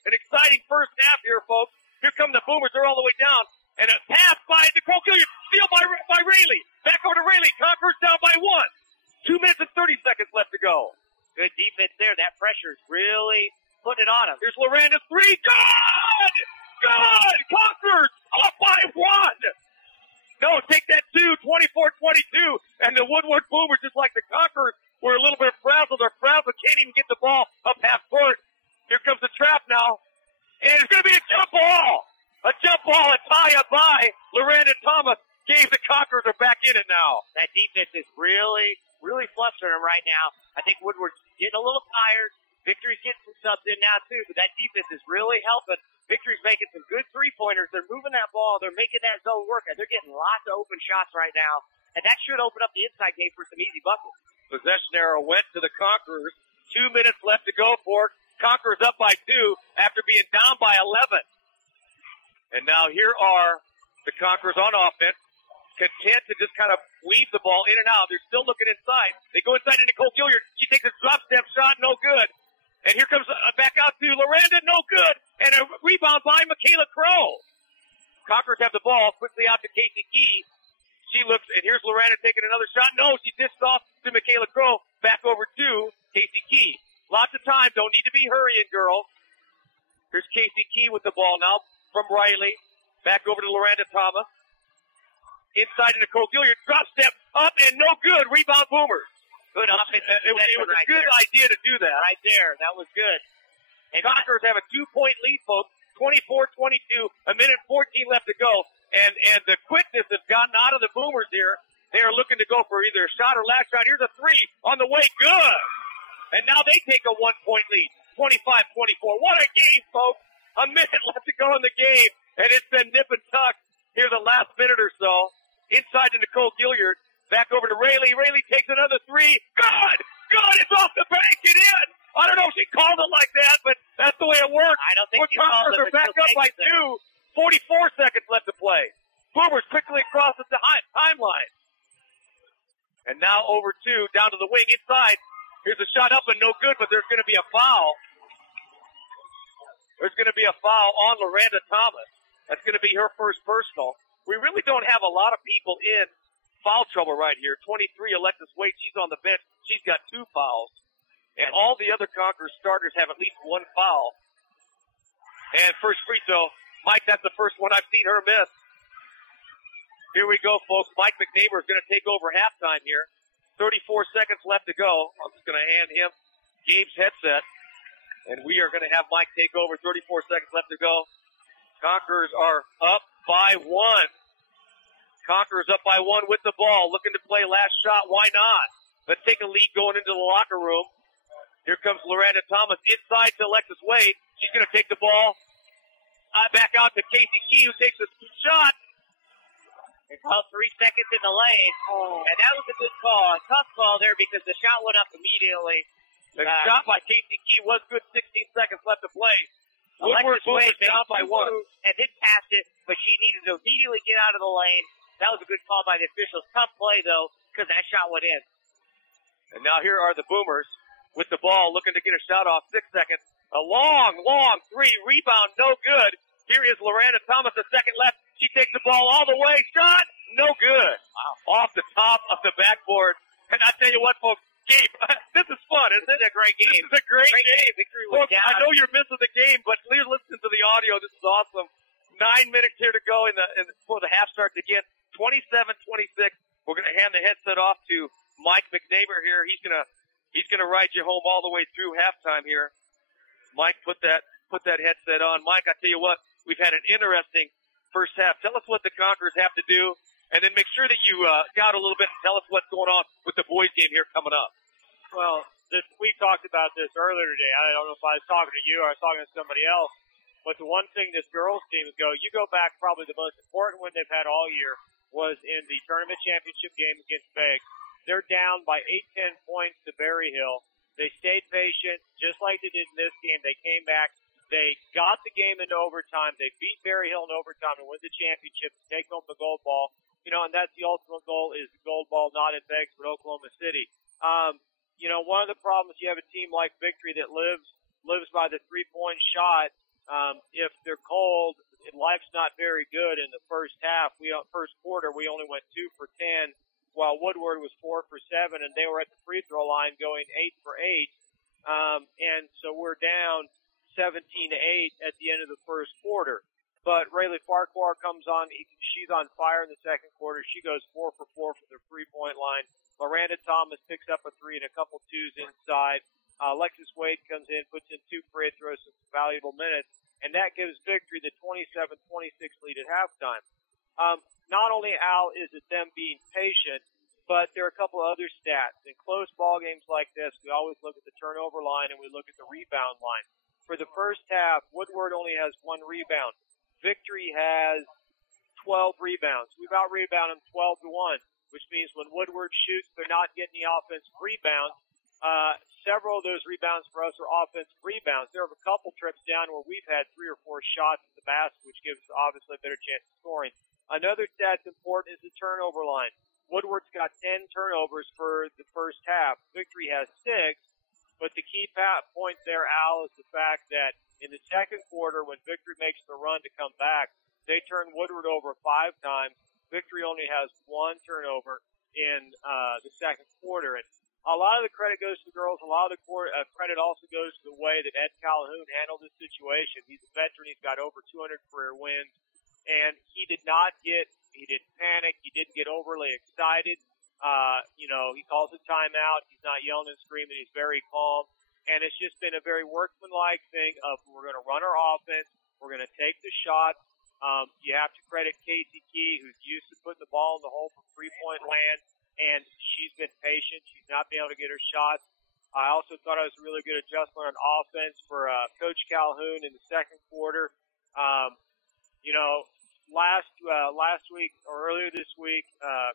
An exciting first half here, folks. Here come the Boomers. They're all the way down And a pass by Nicole Gilliard. Steal by Rayleigh. Back over to Rayleigh. Conquerors down by 1. 2 minutes and 30 seconds left to go. Good defense there. That pressure's really putting it on them. Here's Loranda's 3. Good! Good! Conquerors up by 1. No, take that 2, 24-22. And the Woodward Boomers, just like the Conquerors, were a little bit frazzled. They're frazzled, can't even get the ball up half court. Here comes the trap now. And it's going to be a jump ball. A jump ball, a tie-up by Loranda Thomas. Gave the Conquerors are back in it now. That defense is really flustering them right now. I think Woodward's getting a little tired. Victory's getting some subs in now, too. But that defense is really helping. Victory's making some good three-pointers. They're moving that ball. They're making that zone work. And they're getting lots of open shots right now. And that should open up the inside game for some easy buckets. Possession arrow went to the Conquerors. 2 minutes left to go for it. Conquerors up by 2 after being down by 11. And now here are the Conquerors on offense, content to just kind of weave the ball in and out. They're still looking inside. They go inside to Nicole Gilliard. She takes a drop step shot, no good. And here comes back out to Loranda, no good. And a rebound by Michaela Crow. Conquerors have the ball quickly out to Casey Key. She looks, and here's Loranda taking another shot. No, she dished off to Michaela Crow. Back over to Casey Key. Lots of time. Don't need to be hurrying, girls. Here's Casey Key with the ball now from Riley. Back over to Loranda Thomas. Inside to Nicole Gilliard. Drop step up and no good. Rebound Boomers. Good offense. It was a good idea to do that. Right there. That was good. And Conquerors have a 2-point lead, folks. 24-22. A minute 14 left to go. And the quickness has gotten out of the Boomers here. They are looking to go for either a shot or last shot. Here's a 3 on the way. Good. And now they take a 1-point lead. 25-24. What a game, folks. A minute left to go in the game. And it's been nip and tuck here the last minute or so. Inside to Nicole Gilliard. Back over to Rayleigh. Rayleigh takes another 3. Good! Good! It's off the bank and in! I don't know if she called it like that, but that's the way it works. I don't think she called it, are back up by 2. 44 seconds left to play. Boomers quickly across the timeline. And now over to, down to the wing, inside. Here's a shot up and no good, but there's going to be a foul. There's going to be a foul on Loranda Thomas. That's going to be her first personal. We really don't have a lot of people in foul trouble right here. 23, Alexis Wade, she's on the bench. She's got 2 fouls. And all the other Conquerors starters have at least 1 foul. And first free throw. Mike, that's the first one I've seen her miss. Here we go, folks. Mike McNeighbor is going to take over halftime here. 34 seconds left to go. I'm just going to hand him Gabe's headset. And we are going to have Mike take over. 34 seconds left to go. Conquerors are up by 1. Conquerors up by 1 with the ball. Looking to play last shot. Why not? Let's take a lead going into the locker room. Here comes Loranda Thomas inside to Alexis Wade. She's going to take the ball back out to Casey Key, who takes a shot. They called 3 seconds in the lane. And that was a good call. A tough call there because the shot went up immediately. The shot by Casey Key was good. 16 seconds left to play. Alexis Wade down by 1. And then passed it, but she needed to immediately get out of the lane. That was a good call by the officials. Tough play, though, because that shot went in. And now here are the Boomers with the ball, looking to get a shot off. 6 seconds. A long 3. Rebound, no good. Here is Loranda Thomas, a second left. She takes the ball all the way. Shot, no good. Wow. Off the top of the backboard. And I tell you what, folks, Gabe, this is fun, isn't it? This is a great game. This is a great game. Victory was folks, down. I know you're missing the game, but please listen to the audio. This is awesome. 9 minutes here to go before the half starts again. 27-26. We're going to hand the headset off to Mike McNeighbor here. He's gonna ride you home all the way through halftime here. Mike, put that headset on. Mike, I tell you what, we've had an interesting first half. Tell us what the Conquerors have to do, and then make sure that you scout a little bit and tell us what's going on with the boys game here coming up. Well, we talked about this earlier today. I don't know if I was talking to you or I was talking to somebody else, but the one thing this girls team is you go back, probably the most important one they've had all year was in the tournament championship game against Begg. They're down by 8-10 points to Berry Hill. They stayed patient, just like they did in this game. They came back. They got the game into overtime. They beat Berry Hill in overtime and win the championship to take home the gold ball. And that's the ultimate goal, is the gold ball, not in Beggs, but Oklahoma City. One of the problems, you have a team like Victory that lives by the 3-point shot. If they're cold, life's not very good in the first half. First quarter, we only went 2 for 10, while Woodward was 4 for 7, and they were at the free throw line going 8 for 8. And so we're down 17 to 8 at the end of the first quarter. But Rayleigh Farquhar comes on. She's on fire in the second quarter. She goes 4 for 4 from the three-point line. Miranda Thomas picks up a three and a couple twos inside. Alexis Wade comes in, puts in 2 free throws, some valuable minutes, and that gives Victory the 27-26 lead at halftime. Not only, Al, is it them being patient, but there are a couple of other stats. In close ball games like this, we always look at the turnover line and we look at the rebound line. For the first half, Woodward only has 1 rebound. Victory has 12 rebounds. We've out-rebounded them 12 to 1, which means when Woodward shoots, they're not getting the offensive rebounds. Several of those rebounds for us are offensive rebounds. There are a couple trips down where we've had 3 or 4 shots at the basket, which gives obviously a better chance of scoring. Another stat that's important is the turnover line. Woodward's got 10 turnovers for the first half. Victory has 6, but the key point there, Al, is the fact that in the second quarter, when Victory makes the run to come back, they turn Woodward over 5 times. Victory only has 1 turnover in the second quarter. And a lot of the credit goes to the girls. A lot of the credit also goes to the way that Ed Calhoun handled this situation. He's a veteran. He's got over 200 career wins. And he didn't panic. He didn't get overly excited. He calls a timeout. He's not yelling and screaming. He's very calm. And it's just been a very workmanlike thing of we're going to run our offense. We're going to take the shots. You have to credit Casey Key, who's used to putting the ball in the hole from three-point land, and she's been patient. She's not been able to get her shots. I also thought it was a really good adjustment on offense for Coach Calhoun in the second quarter. Last week or earlier this week,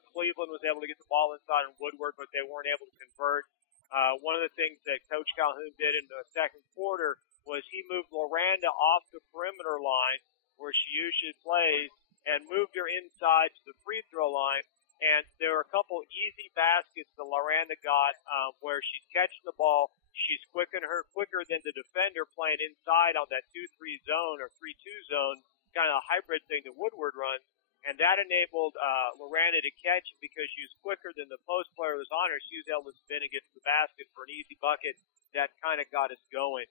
Cleveland was able to get the ball inside on Woodward, but they weren't able to convert. One of the things that Coach Calhoun did in the second quarter was he moved Loranda off the perimeter line where she usually plays and moved her inside to the free throw line. And there were a couple easy baskets that Loranda got where she's catching the ball. She's quicker than the defender playing inside on that 2-3 zone or 3-2 zone, kind of a hybrid thing that Woodward runs. And that enabled Loranda to catch it because she was quicker than the post player who was on her. She was able to spin and get to the basket for an easy bucket. That kind of got us going.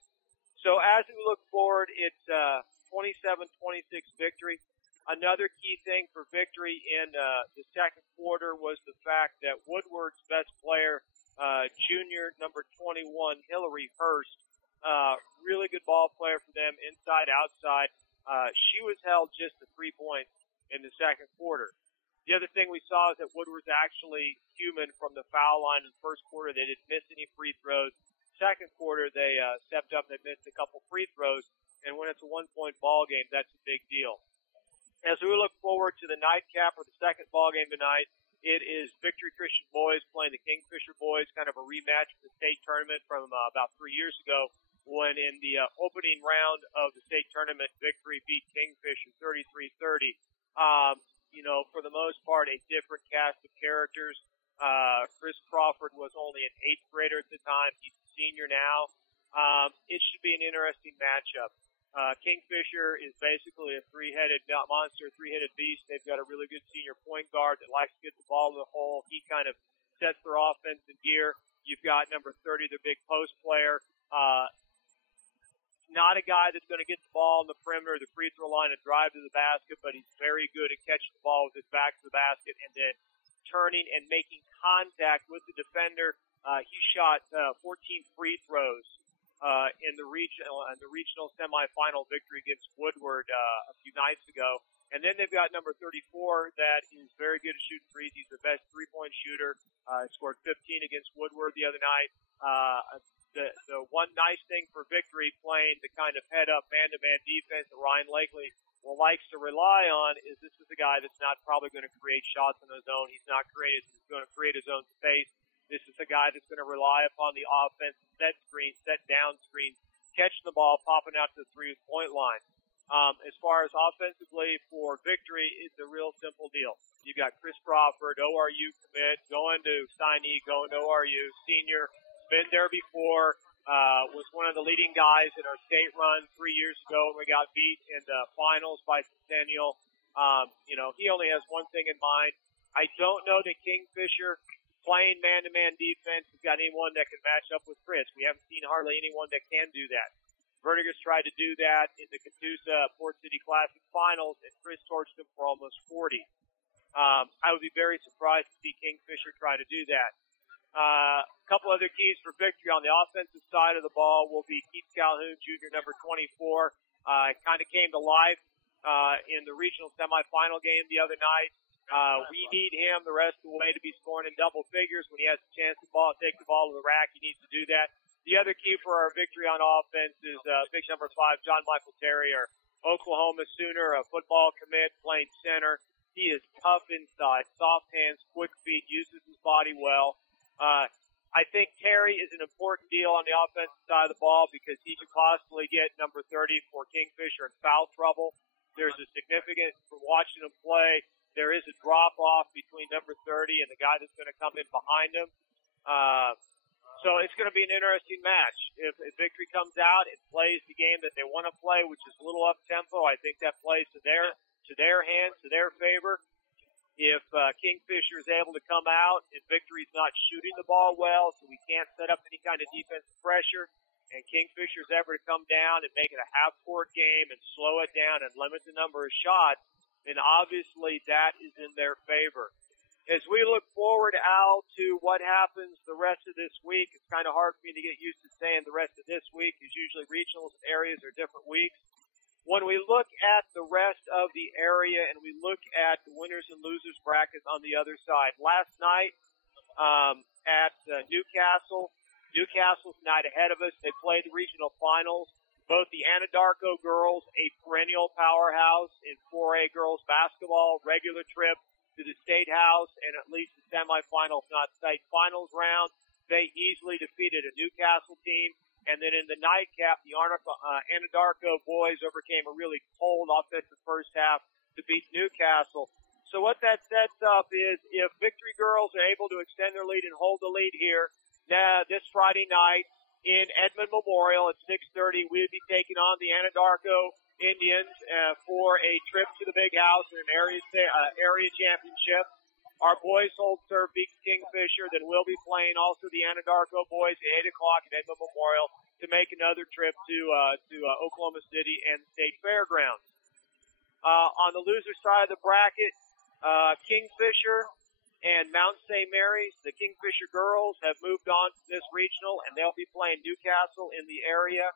So as we look forward, it's 27-26 Victory. Another key thing for Victory in the second quarter was the fact that Woodward's best player, junior number 21, Hillary Hurst, really good ball player for them, inside, outside. She was held just to 3 points in the second quarter. The other thing we saw is that Woodward's actually human from the foul line in the first quarter. They didn't miss any free throws. Second quarter, they stepped up and missed a couple free throws. And when it's a 1-point ball game, that's a big deal. As we look forward to the nightcap or the second ball game tonight, it is Victory Christian Boys playing the Kingfisher Boys, kind of a rematch of the state tournament from about 3 years ago when in the opening round of the state tournament, Victory beat Kingfisher 33-30. For the most part, a different cast of characters. Chris Crawford was only an 8th grader at the time. He's a senior now. It should be an interesting matchup. Kingfisher is basically a 3-headed monster, 3-headed beast. They've got a really good senior point guard that likes to get the ball to the hole. He kind of sets their offense in gear. You've got number 30, their big post player. Not a guy that's going to get the ball on the perimeter, the free throw line, and drive to the basket, but he's very good at catching the ball with his back to the basket and then turning and making contact with the defender. He shot 14 free throws in the regional semifinal victory against Woodward a few nights ago. And then they've got number 34 that is very good at shooting threes. He's the best three-point shooter. Scored 15 against Woodward the other night. The one nice thing for Victory playing the kind of head-up man-to-man defense that Ryan Lakely likes to rely on is this is a guy that's not probably going to create shots on his own. He's going to create his own space. This is a guy that's going to rely upon the offense, set screen, set down screen, catching the ball, popping out to the three-point line. As far as offensively for Victory, it's a real simple deal. You've got Chris Crawford, ORU commit, going to Sinai, going to ORU, senior, been there before, was one of the leading guys in our state run 3 years ago when we got beat in the finals by Centennial. He only has one thing in mind. I don't know that Kingfisher playing man-to-man defense has got anyone that can match up with Chris. We haven't seen hardly anyone that can do that. Vertigus tried to do that in the Catoosa Port City Classic Finals, and Chris torched him for almost 40. I would be very surprised to see Kingfisher try to do that. A couple other keys for victory on the offensive side of the ball will be Keith Calhoun, junior, number 24. Kind of came to life in the regional semifinal game the other night. We need him the rest of the way to be scoring in double figures. When he has a chance to take the ball to the rack, he needs to do that. The other key for our victory on offense is big number 5, John Michael Terry, our Oklahoma Sooner, a football commit playing center. He is tough inside, soft hands, quick feet, uses his body well. I think Terry is an important deal on the offensive side of the ball because he could possibly get number 30 for Kingfisher in foul trouble. There's a significant, from watching him play, there is a drop-off between number 30 and the guy that's going to come in behind him. So it's going to be an interesting match. If victory comes out and plays the game that they want to play, which is a little up-tempo, I think that plays to their hands, to their favor. If Kingfisher is able to come out and Victory's not shooting the ball well, so we can't set up any kind of defensive pressure, and Kingfisher's ever to come down and make it a half-court game and slow it down and limit the number of shots, then obviously that is in their favor. As we look forward, Al, to what happens the rest of this week, it's kind of hard for me to get used to saying the rest of this week, because usually regionals areas are different weeks. When we look at the rest of the area and we look at the winners and losers brackets on the other side, last night at Newcastle's night ahead of us, they played the regional finals. Both the Anadarko girls, a perennial powerhouse in 4A girls basketball, regular trip to the State House and at least the semifinals, not state finals round, they easily defeated a Newcastle team. And then in the nightcap, the Anadarko boys overcame a really cold offensive first half to beat Newcastle. So what that sets up is if Victory Girls are able to extend their lead and hold the lead here, this Friday night in Edmond Memorial at 6:30, we'll be taking on the Anadarko Indians for a trip to the Big House in an area championship. Our boys hold serve beats Kingfisher, then we'll be playing also the Anadarko boys at 8 o'clock at Edmond Memorial to make another trip to Oklahoma City and the State Fairgrounds. On the loser side of the bracket, Kingfisher and Mount St. Mary's, the Kingfisher girls have moved on to this regional, and they'll be playing Newcastle in the area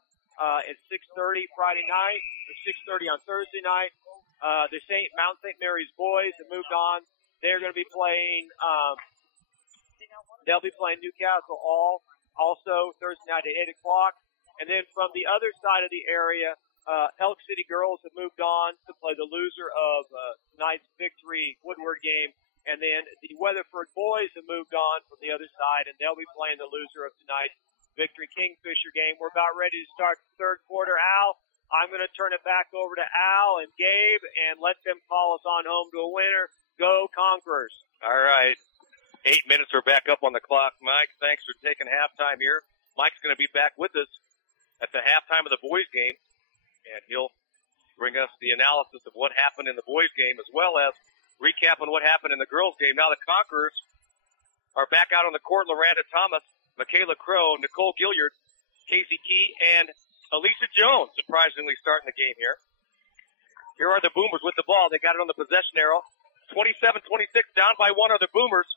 at 6:30 Friday night, or 6:30 on Thursday night. The Mount St. Mary's boys have moved on. They're going to be playing, they'll be playing Newcastle also Thursday night at 8 o'clock. And then from the other side of the area, Elk City girls have moved on to play the loser of tonight's Victory Woodward game. And then the Weatherford boys have moved on from the other side, and they'll be playing the loser of tonight's Victory Kingfisher game. We're about ready to start the third quarter. Al, I'm going to turn it back over to Al and Gabe and let them call us on home to a winner. Go Conquerors. All right. 8 minutes are back up on the clock. Mike, thanks for taking halftime here. Mike's going to be back with us at the halftime of the boys game, and he'll bring us the analysis of what happened in the boys game as well as recapping what happened in the girls game. Now the Conquerors are back out on the court. Loranda Thomas, Michaela Crow, Nicole Gilliard, Casey Key, and Alicia Jones surprisingly starting the game here. Here are the Boomers with the ball. They got it on the possession arrow. 27-26, down by one are the Boomers.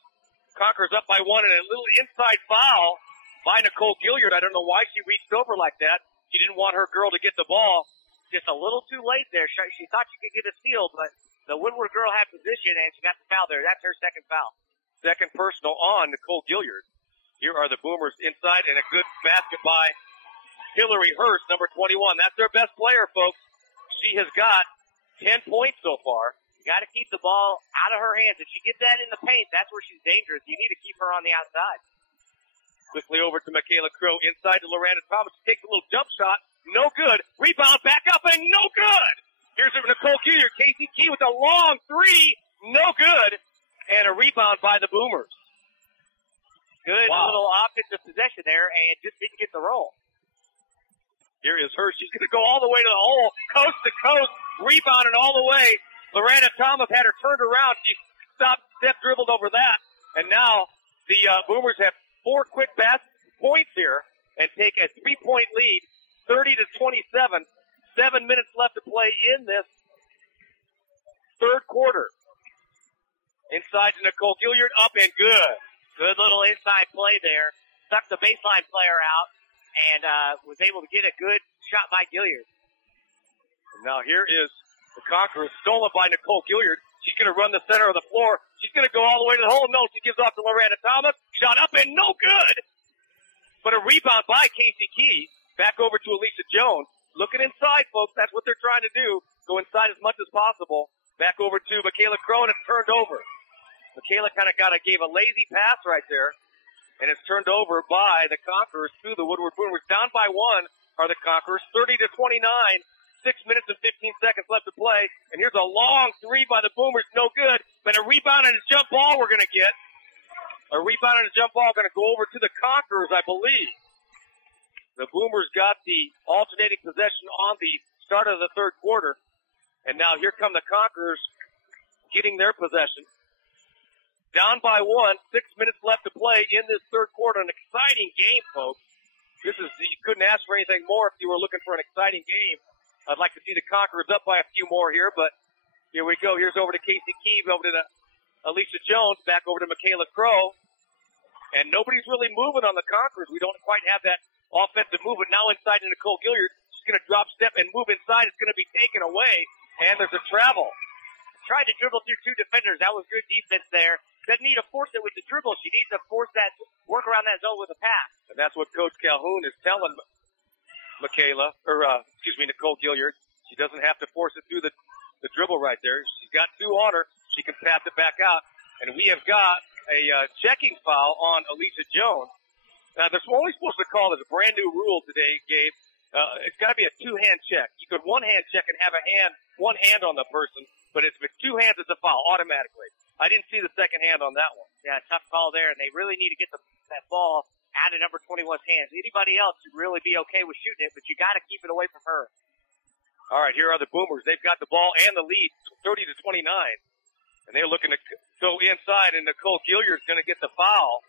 Conquerors up by one, and a little inside foul by Nicole Gilliard. I don't know why she reached over like that. She didn't want her girl to get the ball. Just a little too late there. She thought she could get a steal, but the Woodward girl had position, and she got the foul there. That's her second foul. Second personal on Nicole Gilliard. Here are the Boomers inside, and a good basket by Hillary Hurst, number 21. That's their best player, folks. She has got 10 points so far. Got to keep the ball out of her hands. If she gets that in the paint, that's where she's dangerous. You need to keep her on the outside. Quickly over to Michaela Crow. Inside to Loranda Thomas. She takes a little jump shot. No good. Rebound back up and no good. Here's Nicole Gilliard. Casey Key with a long three. No good. And a rebound by the Boomers. Good little offensive possession there, and just didn't get the roll. Here is Hurst. She's going to go all the way to the hole, coast to coast, rebounding all the way. Loretta Thomas had her turned around. She stopped, step dribbled over that. And now the Boomers have 4 quick points here and take a 3-point lead, 30-27. 7 minutes left to play in this third quarter. Inside to Nicole Gilliard, up and good. Good little inside play there. Stuck the baseline player out and was able to get a good shot by Gilliard. And now here is the Conquerors, stolen by Nicole Gilliard. She's going to run the center of the floor. She's going to go all the way to the hole. No, she gives off to Loretta Thomas. Shot up and no good. But a rebound by Casey Key. Back over to Alicia Jones. Looking inside, folks. That's what they're trying to do. Go inside as much as possible. Back over to Michaela Crow, and it's turned over. Michaela kind of gave a lazy pass right there. And it's turned over by the Conquerors to the Woodward Boomers. Down by 1 are the Conquerors. 30-29. 6 minutes and 15 seconds left to play. And here's a long three by the Boomers. No good. But a rebound and a jump ball we're going to get. A rebound and a jump ball going to go over to the Conquerors, I believe. The Boomers got the alternating possession on the start of the third quarter. And now here come the Conquerors getting their possession. Down by 1. 6 minutes left to play in this third quarter. An exciting game, folks. You couldn't ask for anything more if you were looking for an exciting game. I'd like to see the Conquerors up by a few more here, but here we go. Here's over to Casey Keeve, over to Alicia Jones, back over to Michaela Crow. And nobody's really moving on the Conquerors. We don't quite have that offensive movement. Now inside to Nicole Gilliard. She's going to drop step and move inside. It's going to be taken away, and there's a travel. Tried to dribble through 2 defenders. That was good defense there. Doesn't need to force it with the dribble. She needs to force that, work around that zone with a pass. And that's what Coach Calhoun is telling Nicole Gilliard. She doesn't have to force it through the dribble right there. She's got 2 on her. She can pass it back out. And we have got a checking foul on Alicia Jones. Now, they're only supposed to call this a brand new rule today, Gabe. It's got to be a 2-hand check. You could 1-hand check and have one hand on the person, but if it's 2 hands, it's a foul automatically. I didn't see the second hand on that one. Yeah, tough call there, and they really need to get that ball out of number 21's hands. Anybody else would really be okay with shooting it, but you got to keep it away from her. All right, here are the Boomers. They've got the ball and the lead, 30-29, and they're looking to go inside, and Nicole Gilliard's going to get the foul.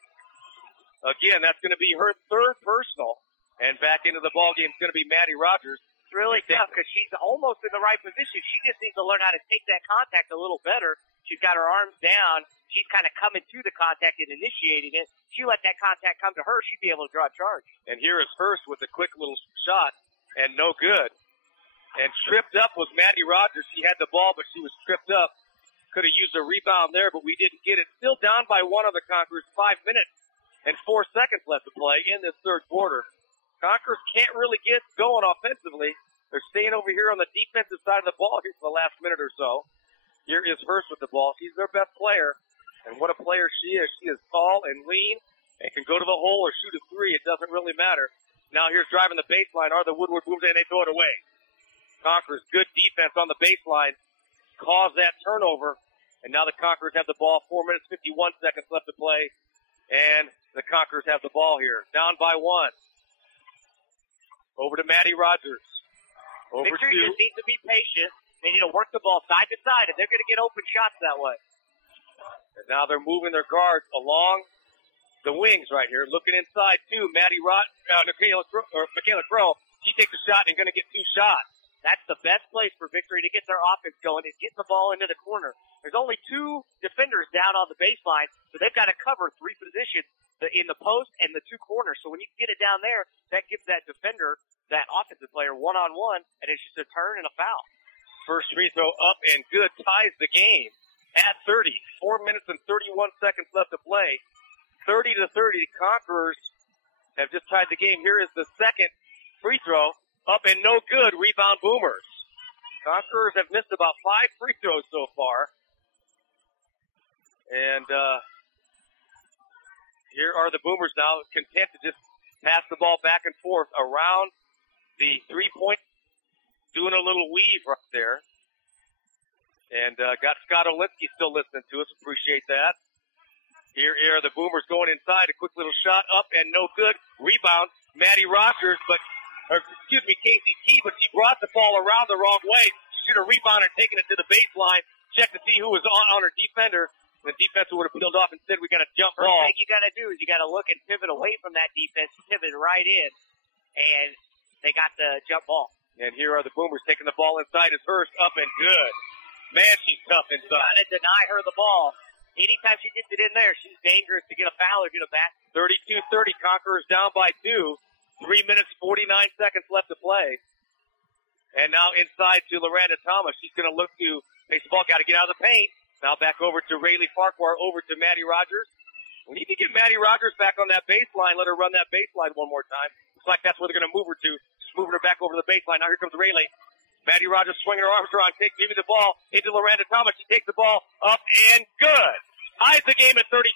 Again, that's going to be her 3rd personal, and back into the ball game is going to be Maddie Rogers. It's really tough because she's almost in the right position. She just needs to learn how to take that contact a little better. She's got her arms down. She's kind of coming to the contact and initiating it. She let that contact come to her, she'd be able to draw a charge. And here is Hurst with a quick little shot, and no good. And tripped up was Maddie Rogers. She had the ball, but she was tripped up. Could have used a rebound there, but we didn't get it. Still down by 1 of the Conquerors. 5 minutes and 4 seconds left to play in this third quarter. Conquerors can't really get going offensively. They're staying over here on the defensive side of the ball here for the last minute or so. Here is Hurst with the ball. She's their best player. And what a player she is. She is tall and lean and can go to the hole or shoot a 3. It doesn't really matter. Now here's driving the baseline are the Woodward Boomers, and they throw it away. Conquerors, good defense on the baseline, caused that turnover. And now the Conquerors have the ball. 4 minutes, 51 seconds left to play. And the Conquerors have the ball here. Down by 1. Over to Maddie Rogers. Victory just needs to be patient. They need to work the ball side to side, and they're going to get open shots that way. And now they're moving their guards along the wings right here, looking inside too. Michaela Crow. She takes a shot and going to get 2 shots. That's the best place for Victory to get their offense going is get the ball into the corner. There's only 2 defenders down on the baseline, so they've got to cover 3 positions in the post and the 2 corners. So when you get it down there, that gives that defender, that offensive player, one-on-one, and it's just a turn and a foul. First free throw up and good, ties the game at 30. 4 minutes and 31 seconds left to play. 30-30, Conquerors have just tied the game. Here is the second free throw, up and no good, rebound Boomers. Conquerors have missed about 5 free throws so far. And here are the Boomers now, content to just pass the ball back and forth around the 3-point, doing a little weave right there. And got Scott Olinsky still listening to us. Appreciate that. Here are the Boomers going inside. A quick little shot up and no good. Rebound, Maddie Rogers, Casey Key, but she brought the ball around the wrong way. She should have rebounded and taken it to the baseline. Check to see who was on her defender. The defense would have peeled off. Instead, we got a jump ball. First thing you got to do is you got to look and pivot away from that defense, pivot right in, and they got the jump ball. And here are the Boomers taking the ball inside. Is Hurst up and good. Man, she's tough inside. Got to deny her the ball. Anytime she gets it in there, she's dangerous to get a foul or get a basket. 32-30, Conquerors down by 2. 3 minutes, 49 seconds left to play. And now inside to Loranda Thomas. She's going to look to face the ball. Got to get out of the paint. Now back over to Rayleigh Farquhar, over to Maddie Rogers. We need to get Maddie Rogers back on that baseline. Let her run that baseline one more time. Looks like that's where they're going to move her to. Just moving her back over the baseline. Now here comes Rayleigh. Maddie Rogers swinging her arms around. Give me the ball into Loranda Thomas. She takes the ball up and good. Ties the game at 32.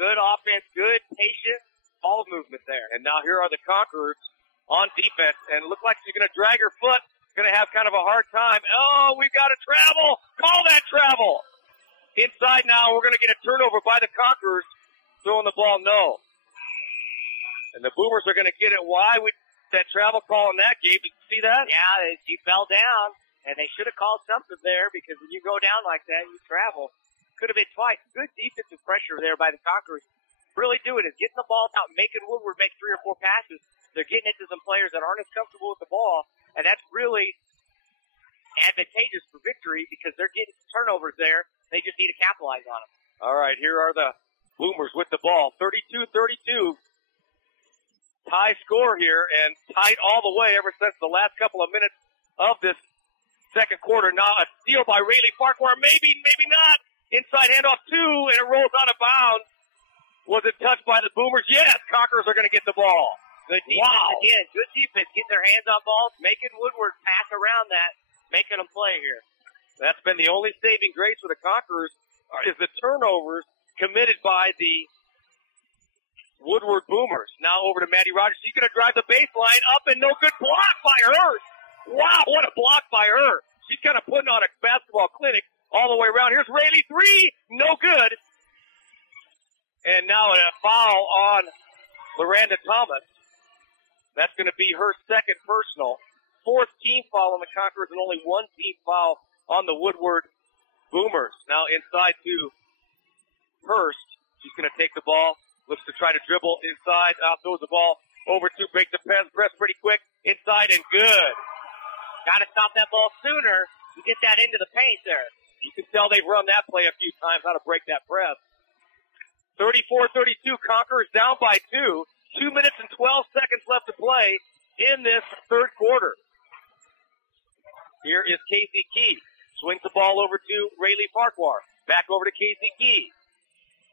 Good offense, good patient ball movement there. And now here are the Conquerors on defense. And it looks like she's going to drag her foot. Going to have kind of a hard time. Oh, we've got to travel. Call that travel. Inside now, we're going to get a turnover by the Conquerors. Throwing the ball, no. And the Boomers are going to get it. Why would that travel call in that game? Did you see that? Yeah, she fell down, and they should have called something there because when you go down like that, you travel. Could have been twice. Good defensive pressure there by the Conquerors. Really doing it. Getting the ball out, making Woodward make 3 or 4 passes. They're getting it to some players that aren't as comfortable with the ball, and that's really advantageous for Victory because they're getting turnovers there. They just need to capitalize on them. All right, here are the Boomers with the ball. 32-32. Tie score here, and tied all the way ever since the last couple of minutes of this second quarter. Now a steal by Rayleigh Farquhar. Maybe, maybe not. Inside handoff 2, and it rolls out of bounds. Was it touched by the Boomers? Yes, Conquerors are going to get the ball. Good defense again. Good defense. Getting their hands on balls, making Woodward pass around that, making them play here. That's been the only saving grace for the Conquerors is the turnovers committed by the Woodward Boomers. Now over to Maddie Rogers. She's going to drive the baseline up and no good block by her. Wow, what a block by her. She's kind of putting on a basketball clinic all the way around. Here's Rayleigh, 3, no good. And now a foul on Loranda Thomas. That's going to be her second personal. 4th team foul on the Conquerors and only 1 team foul on the Woodward Boomers. Now inside to Hurst. She's going to take the ball. Looks to try to dribble inside. Throws the ball over to break the press pretty quick. Inside and good. Got to stop that ball sooner. You get that into the paint there. You can tell they've run that play a few times, how to break that press. 34-32, Conquerors down by 2. 2 minutes and 12 seconds left to play in this third quarter. Here is Casey Key. Swings the ball over to Rayleigh Farquhar. Back over to Casey Key.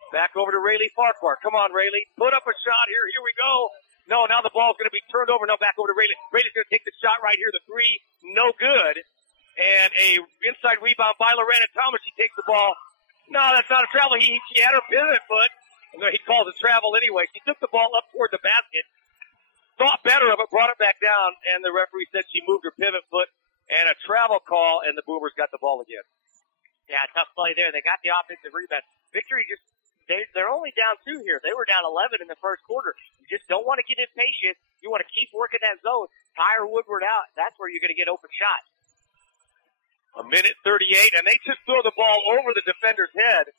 Back over to Rayleigh Farquhar. Come on, Rayleigh. Put up a shot here. Here we go. No, now the ball's going to be turned over. Now back over to Rayleigh. Raylaigh's going to take the shot right here. The 3, no good. And a inside rebound by Loranda Thomas. She takes the ball. No, that's not a travel. She had her pivot foot. He calls it travel anyway. She took the ball up toward the basket. Thought better of it. Brought it back down. And the referee said she moved her pivot foot. And a travel call. And the Boomers got the ball again. Yeah, tough play there. They got the offensive rebound. Victory just, they're only down 2 here. They were down 11 in the first quarter. You just don't want to get impatient. You want to keep working that zone. Tire Woodward out. That's where you're going to get open shots. 1:38, and they just throw the ball over the defender's head.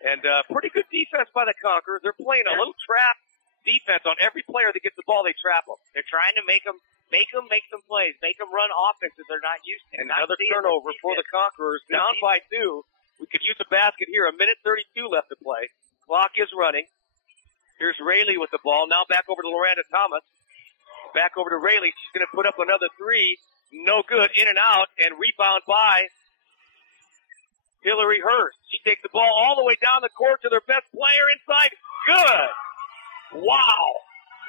And pretty good defense by the Conquerors. They're playing a little trap defense on every player that gets the ball. They trap them. They're trying to make them make some plays, make them run offenses they're not used to. And another turnover for the Conquerors, down by 2. We could use a basket here. 1:32 left to play. Clock is running. Here's Rayleigh with the ball. Now back over to Loranda Thomas. Back over to Rayleigh. She's going to put up another 3. No good. In and out. And rebound by Hillary Hurst. She takes the ball all the way down the court to their best player inside. Good. Wow.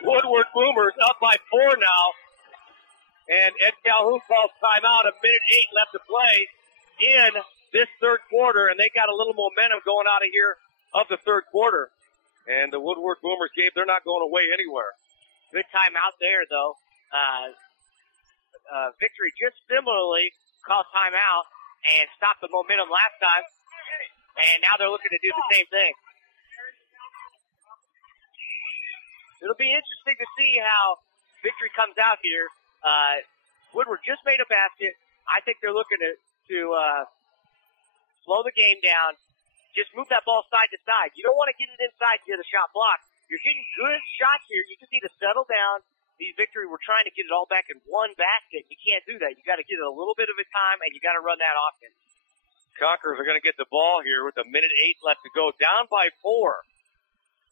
Woodward Boomers up by 4 now. And Ed Calhoun calls timeout. 1:08 left to play in this third quarter. And they got a little momentum going out of here of the third quarter. And the Woodward Boomers game, they're not going away anywhere. Good timeout there, though. Victory just similarly called timeout and stopped the momentum last time. And now they're looking to do the same thing. it'll be interesting to see how Victory comes out here. Woodward just made a basket. I think they're looking to slow the game down. Just move that ball side to side. You don't want to get it inside to get a shot blocked. You're getting good shots here. You just need to settle down. These Victory were trying to get it all back in one basket. You can't do that. You got to get it a little bit of a time, and you got to run that offense. Conquerors are going to get the ball here with 1:08 left to go, down by 4.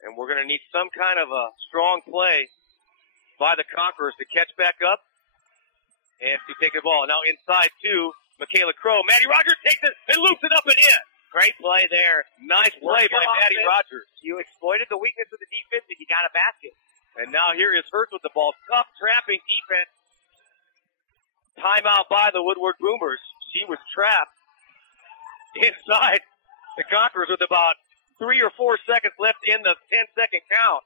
And we're going to need some kind of a strong play by the Conquerors to catch back up and to take the ball. Now inside to Michaela Crow. Maddie Rogers takes it and loops it up and in. Great play there. Nice play by Maddie Rogers. You exploited the weakness of the defense, and you got a basket. And now here is Hurst with the ball. Tough trapping defense. Timeout by the Woodward Boomers. She was trapped inside the Conquerors with about 3 or 4 seconds left in the 10-second count.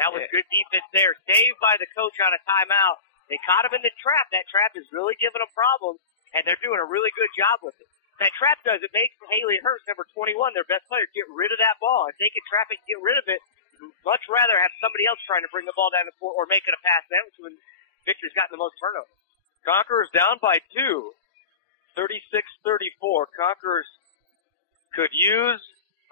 That was good defense there. Saved by the coach on a timeout. They caught him in the trap. That trap is really giving them problems, and they're doing a really good job with it. That trap does, it makes Haley Hurst, number 21, their best player, get rid of that ball. If they can trap it and get rid of it, much rather have somebody else trying to bring the ball down the court or making a pass. That's when Victor's gotten the most turnovers. Conquerors down by 2, 36-34. Conquerors could use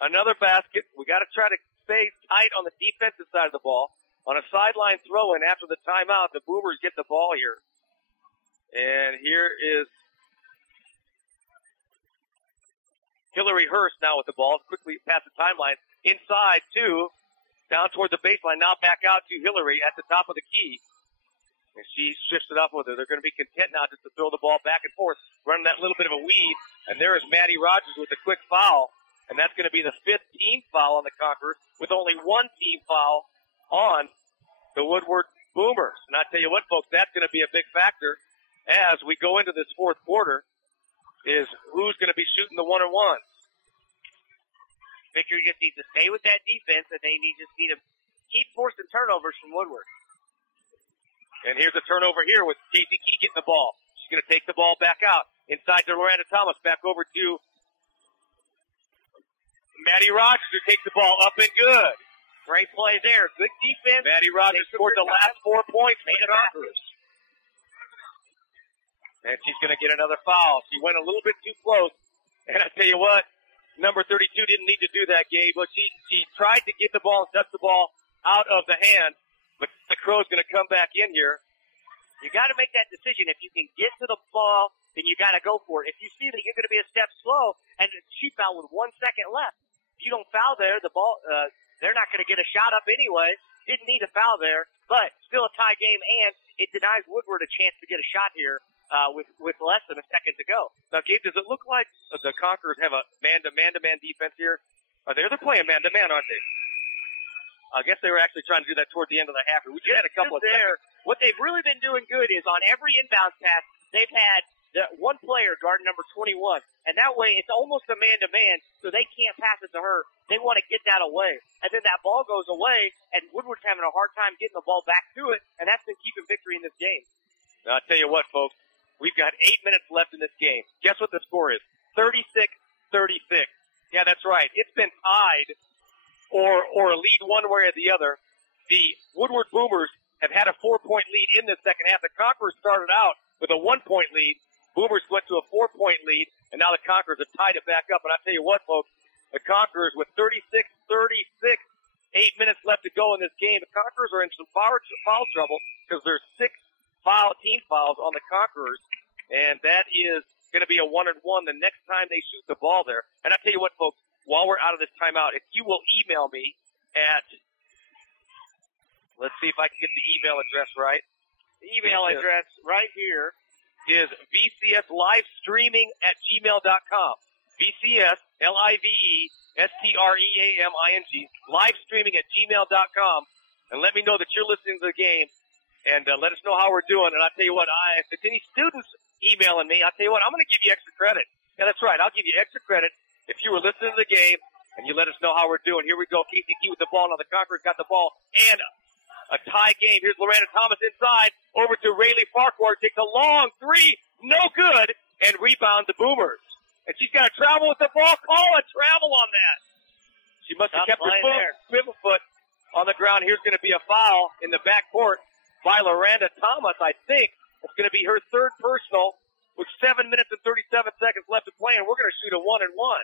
another basket. We got to try to stay tight on the defensive side of the ball. On a sideline throw-in after the timeout, the Boomers get the ball here. And here is Hillary Hurst now with the ball. Quickly past the timeline. Inside to, down toward the baseline. Now back out to Hillary at the top of the key. And she shifts it up with her. They're going to be content now just to throw the ball back and forth, running that little bit of a weave. And there is Maddie Rogers with a quick foul. And that's going to be the 5th team foul on the Conquerors, with only 1 team foul on the Woodward Boomers. And I tell you what, folks, that's going to be a big factor as we go into this 4th quarter, is who's going to be shooting the one-on-ones. Victory just needs to stay with that defense, and they just need to keep forcing turnovers from Woodward. And here's a turnover here with Casey Key getting the ball. She's going to take the ball back out. Inside to Miranda Thomas, back over to Maddie Rogers, who takes the ball up and good. Great play there. Good defense. Maddie Rogers scored the last 4 points for the Conquerors. And she's going to get another foul. She went a little bit too close. And I tell you what, number 32 didn't need to do that, Gabe. But she tried to get the ball and touch the ball out of the hand. But the Crow's going to come back in here. You got to make that decision. If you can get to the ball, then you got to go for it. If you see that you're going to be a step slow, and she fouled with 1 second left, if you don't foul there, the ball, they're not going to get a shot up anyway. Didn't need a foul there, but still a tie game, and it denies Woodward a chance to get a shot here with less than a second to go. Now, Gabe, does it look like the Conquerors have a man-to-man defense here? They're playing man-to-man, aren't they? I guess they were actually trying to do that toward the end of the half. We just had a couple of there. What they've really been doing good is on every inbound pass, they've had one player guarding number 21. And that way, it's almost a man-to-man, so they can't pass it to her. They want to get that away. And then that ball goes away, and Woodward's having a hard time getting the ball back to it, and that's been keeping Victory in this game. Now, I'll tell you what, folks. We've got 8 minutes left in this game. Guess what the score is? 36-36. Yeah, that's right. It's been tied or a lead one way or the other. The Woodward Boomers have had a 4-point lead in the second half. The Conquerors started out with a 1-point lead. Boomers went to a 4-point lead, and now the Conquerors have tied it back up. And I'll tell you what, folks, the Conquerors with 36-36, 8 minutes left to go in this game. The Conquerors are in some foul trouble because there's 6 team fouls on the Conquerors, and that is going to be a 1-and-1 the next time they shoot the ball there. And I'll tell you what, folks, while we're out of this timeout, if you will email me at, let's see if I can get the email address right. The email address right here is vcslivestreaming@gmail.com. VCS, LIVESTREAMING, livestreaming@gmail.com. And let me know that you're listening to the game, and let us know how we're doing. And I'll tell you what, if it's any students emailing me, I'll tell you what, I'm going to give you extra credit. Yeah, that's right. I'll give you extra credit if you were listening to the game and you let us know how we're doing. Here we go. Casey Key with the ball. Now the Conquerors got the ball. And a tie game. Here's Loretta Thomas inside. Over to Rayleigh Farquhar. Takes a long 3. No good. And rebound the Boomers. And she's got to travel with the ball. Call a travel on that. She must have kept her swivel foot on the ground. Here's going to be a foul in the backcourt by Loranda Thomas. I think it's going to be her third personal with 7 minutes and 37 seconds left to play, and we're going to shoot a 1-and-1.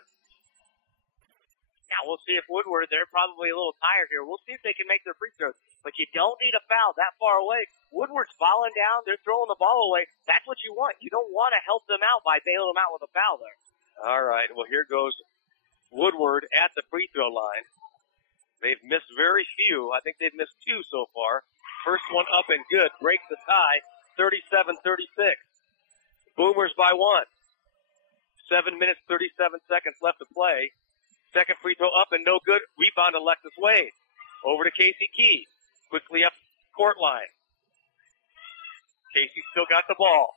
Now we'll see if Woodward, they're probably a little tired here. We'll see if they can make their free throws. But you don't need a foul that far away. Woodward's falling down. They're throwing the ball away. That's what you want. You don't want to help them out by bailing them out with a foul there. All right, well, here goes Woodward at the free throw line. They've missed very few. I think they've missed 2 so far. First one up and good. Breaks the tie, 37-36. Boomers by 1. 7 minutes, 37 seconds left to play. Second free throw up and no good. Rebound Alexis Wade. Over to Casey Key. Quickly up court line. Casey still got the ball.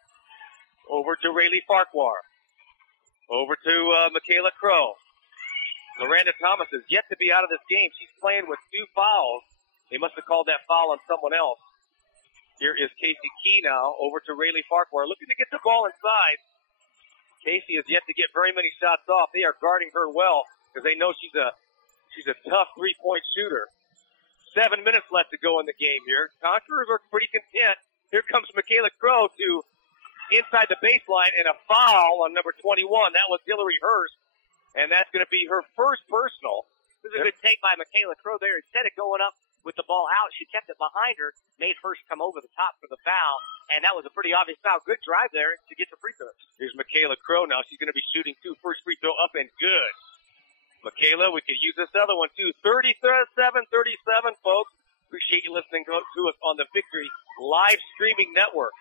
Over to Rayleigh Farquhar. Over to Michaela Crow. Loranda Thomas is yet to be out of this game. She's playing with 2 fouls. They must have called that foul on someone else. Here is Casey Key now. Over to Rayleigh Farquhar. Looking to get the ball inside. Casey has yet to get very many shots off. They are guarding her well, because they know she's a tough three-point shooter. 7 minutes left to go in the game here. Conquerors are pretty content. Here comes Michaela Crow to inside the baseline and a foul on number 21. That was Hillary Hurst, and that's going to be her first personal. This is a good take by Michaela Crow there. Instead of going up with the ball out, she kept it behind her, made Hurst come over the top for the foul, and that was a pretty obvious foul. Good drive there to get the free throws. Here's Michaela Crow now. She's going to be shooting 2. First free throw up and good. Michaela, we could use this other one, too. 37-37, folks. Appreciate you listening to us on the Victory live streaming network.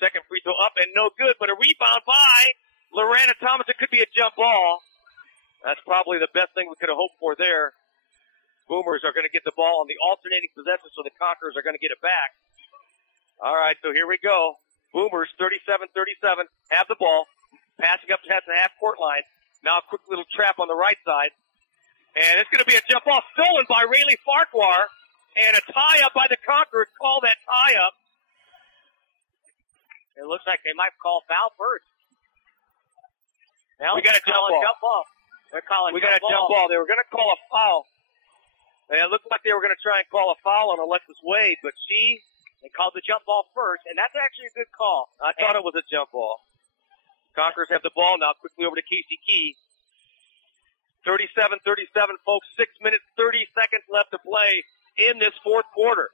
Second free throw up and no good, but a rebound by Loranda Thomas. It could be a jump ball. That's probably the best thing we could have hoped for there. Boomers are going to get the ball on the alternating possession, so the Conquerors are going to get it back. All right, so here we go. Boomers, 37-37, have the ball. Passing up past the half-court line. Now a quick little trap on the right side. And it's going to be a jump ball stolen by Rayleigh Farquhar. And a tie-up by the Conquerors. Call that tie-up. It looks like they might call foul first. Now we got a jump ball. They're calling we got a jump ball. They were going to call a foul. And it looked like they were going to try and call a foul on Alexis Wade, but they called the jump ball first, and that's actually a good call. I thought it was a jump ball. Conquerors have the ball now. Quickly over to Casey Key. 37-37, folks. 6 minutes, 30 seconds left to play in this fourth quarter.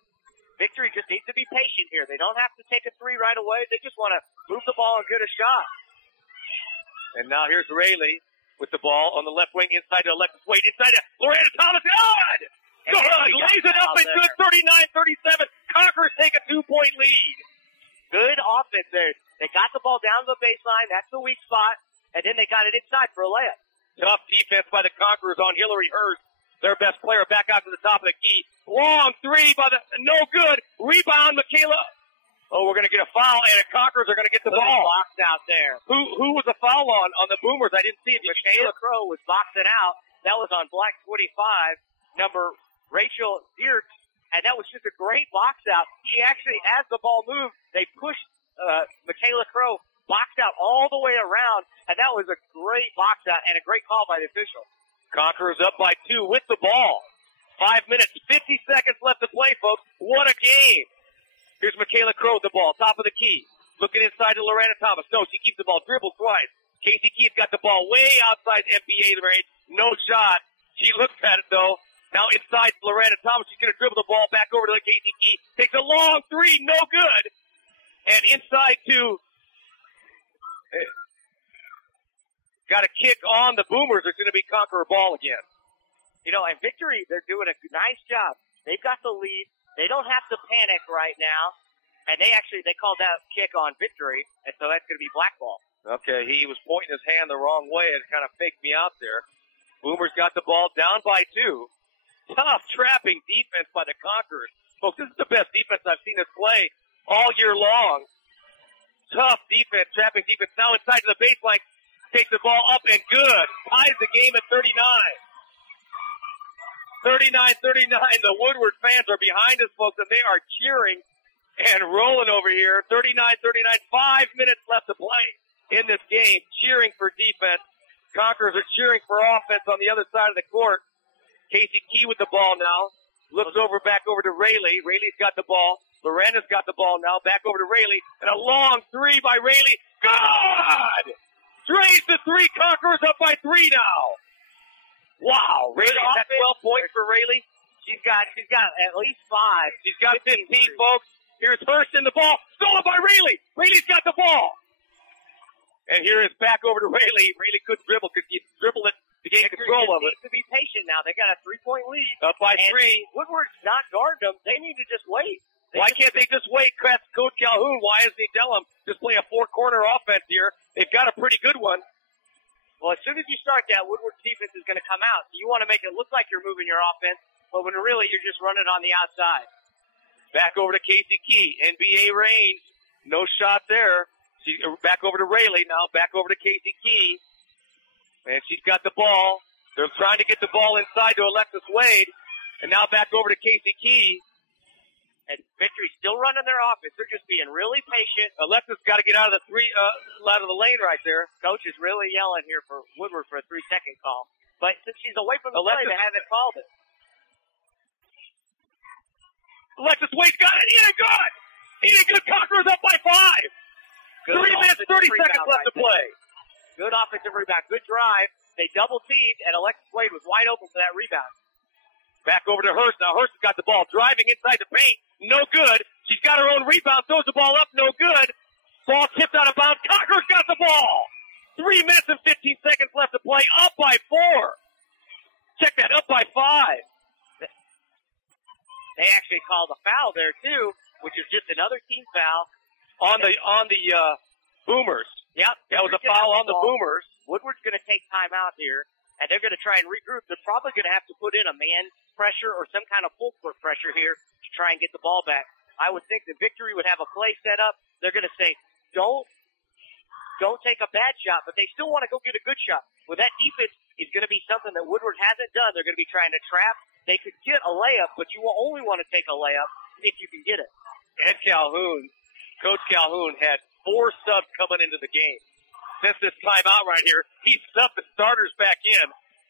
Victory just needs to be patient here. They don't have to take a 3 right away. They just want to move the ball and get a shot. And now here's Rayleigh with the ball on the left wing inside to Alexis Wade. Inside to Loranda Thomas. Good! Good! Lays it up and good. 39-37. Conquerors take a 2-point lead. Good offense there. They got the ball down to the baseline. That's the weak spot. And then they got it inside for a layup. Tough defense by the Conquerors on Hillary Hurst. Their best player back out to the top of the key. Long 3 by no good. Rebound, Michaela. Oh, we're going to get a foul, and the Conquerors are going to get the ball. Boxed out there. Who was the foul on the Boomers? I didn't see it. Michaela Crow was boxing out. That was on black 25, number Rachel Dierks. And that was just a great box out. She actually, as the ball moved, they pushed Michaela Crow, boxed out all the way around, and that was a great box out and a great call by the official. Conquerors up by 2 with the ball. 5 minutes, 50 seconds left to play, folks. What a game. Here's Michaela Crow with the ball, top of the key. Looking inside to Loranda Thomas. No, she keeps the ball, dribbles twice. Casey Key's got the ball way outside NBA range. No shot. She looks at it, though. Now inside Loranda Thomas. She's going to dribble the ball back over to Casey Key. Takes a long 3, no good. And inside to... Got a kick on the Boomers. It's going to be Conqueror ball again. You know, and Victory, they're doing a nice job. They've got the lead. They don't have to panic right now. And they called that kick on Victory, and so that's going to be black ball. Okay, he was pointing his hand the wrong way and kind of faked me out there. Boomers got the ball down by 2. Tough trapping defense by the Conquerors. Folks, this is the best defense I've seen us play all year long. Tough defense, trapping defense. Now inside to the baseline. Takes the ball up and good. Ties the game at 39. 39-39. The Woodward fans are behind us, folks, and they are cheering and rolling over here. 39-39. 5 minutes left to play in this game. Cheering for defense. Conquerors are cheering for offense on the other side of the court. Casey Key with the ball now. Looks over, back over to Rayleigh. Rayleigh's got the ball. Lorena's got the ball now. Back over to Rayleigh. And a long three by Rayleigh. Good! Drains the three. Conquerors up by 3 now. Wow. Rayleigh, that's 12 points for Rayleigh. She's got at least 5. She's got 15, folks. Here's Hurst in the ball. Stolen by Rayleigh. Rayleigh's got the ball. And here is back over to Rayleigh. Rayleigh couldn't dribble because he dribbled it to gain control of it. Needs to be patient now. They got a 3-point lead. Up by 3. Woodward's not guarding them. They need to just wait. Why can't they just wait? Coach Calhoun, why doesn't he tell them just play a 4-corner offense here? They've got a pretty good one. Well, as soon as you start that, Woodward's defense is going to come out. So you want to make it look like you're moving your offense, but when really you're just running on the outside. Back over to Casey Key. NBA range. No shot there. Back over to Rayleigh now. Back over to Casey Key. And she's got the ball. They're trying to get the ball inside to Alexis Wade. And now back over to Casey Key. And Victory's still running their offense. They're just being really patient. Alexis got to get out of the lane right there. Coach is really yelling here for Woodward for a 3-second call. But since she's away from the play, they haven't called it. Alexis Wade's got it. He ain't good. He ain't good. Conquerors up by 5. 3 minutes, 30 seconds left to play. Good offensive rebound. Good drive. They double-teamed, and Alexis Wade was wide open for that rebound. Back over to Hurst. Now Hurst has got the ball. Driving inside the paint. No good. She's got her own rebound. Throws the ball up. No good. Ball tipped out of bounds. Conquerors got the ball. 3 minutes and 15 seconds left to play. Up by 4. Check that. Up by 5. They actually called a foul there, too, which is just another team foul. On the Boomers. Yep. That was a foul on the Boomers. Woodward's going to take time out here, and they're going to try and regroup. They're probably going to have to put in a man pressure or some kind of full court pressure here to try and get the ball back. I would think the Victory would have a play set up. They're going to say, don't take a bad shot, but they still want to go get a good shot. Well, that defense is going to be something that Woodward hasn't done. They're going to be trying to trap. They could get a layup, but you will only want to take a layup if you can get it. And Coach Calhoun had 4 subs coming into the game. Since this timeout right here, he subbed the starters back in,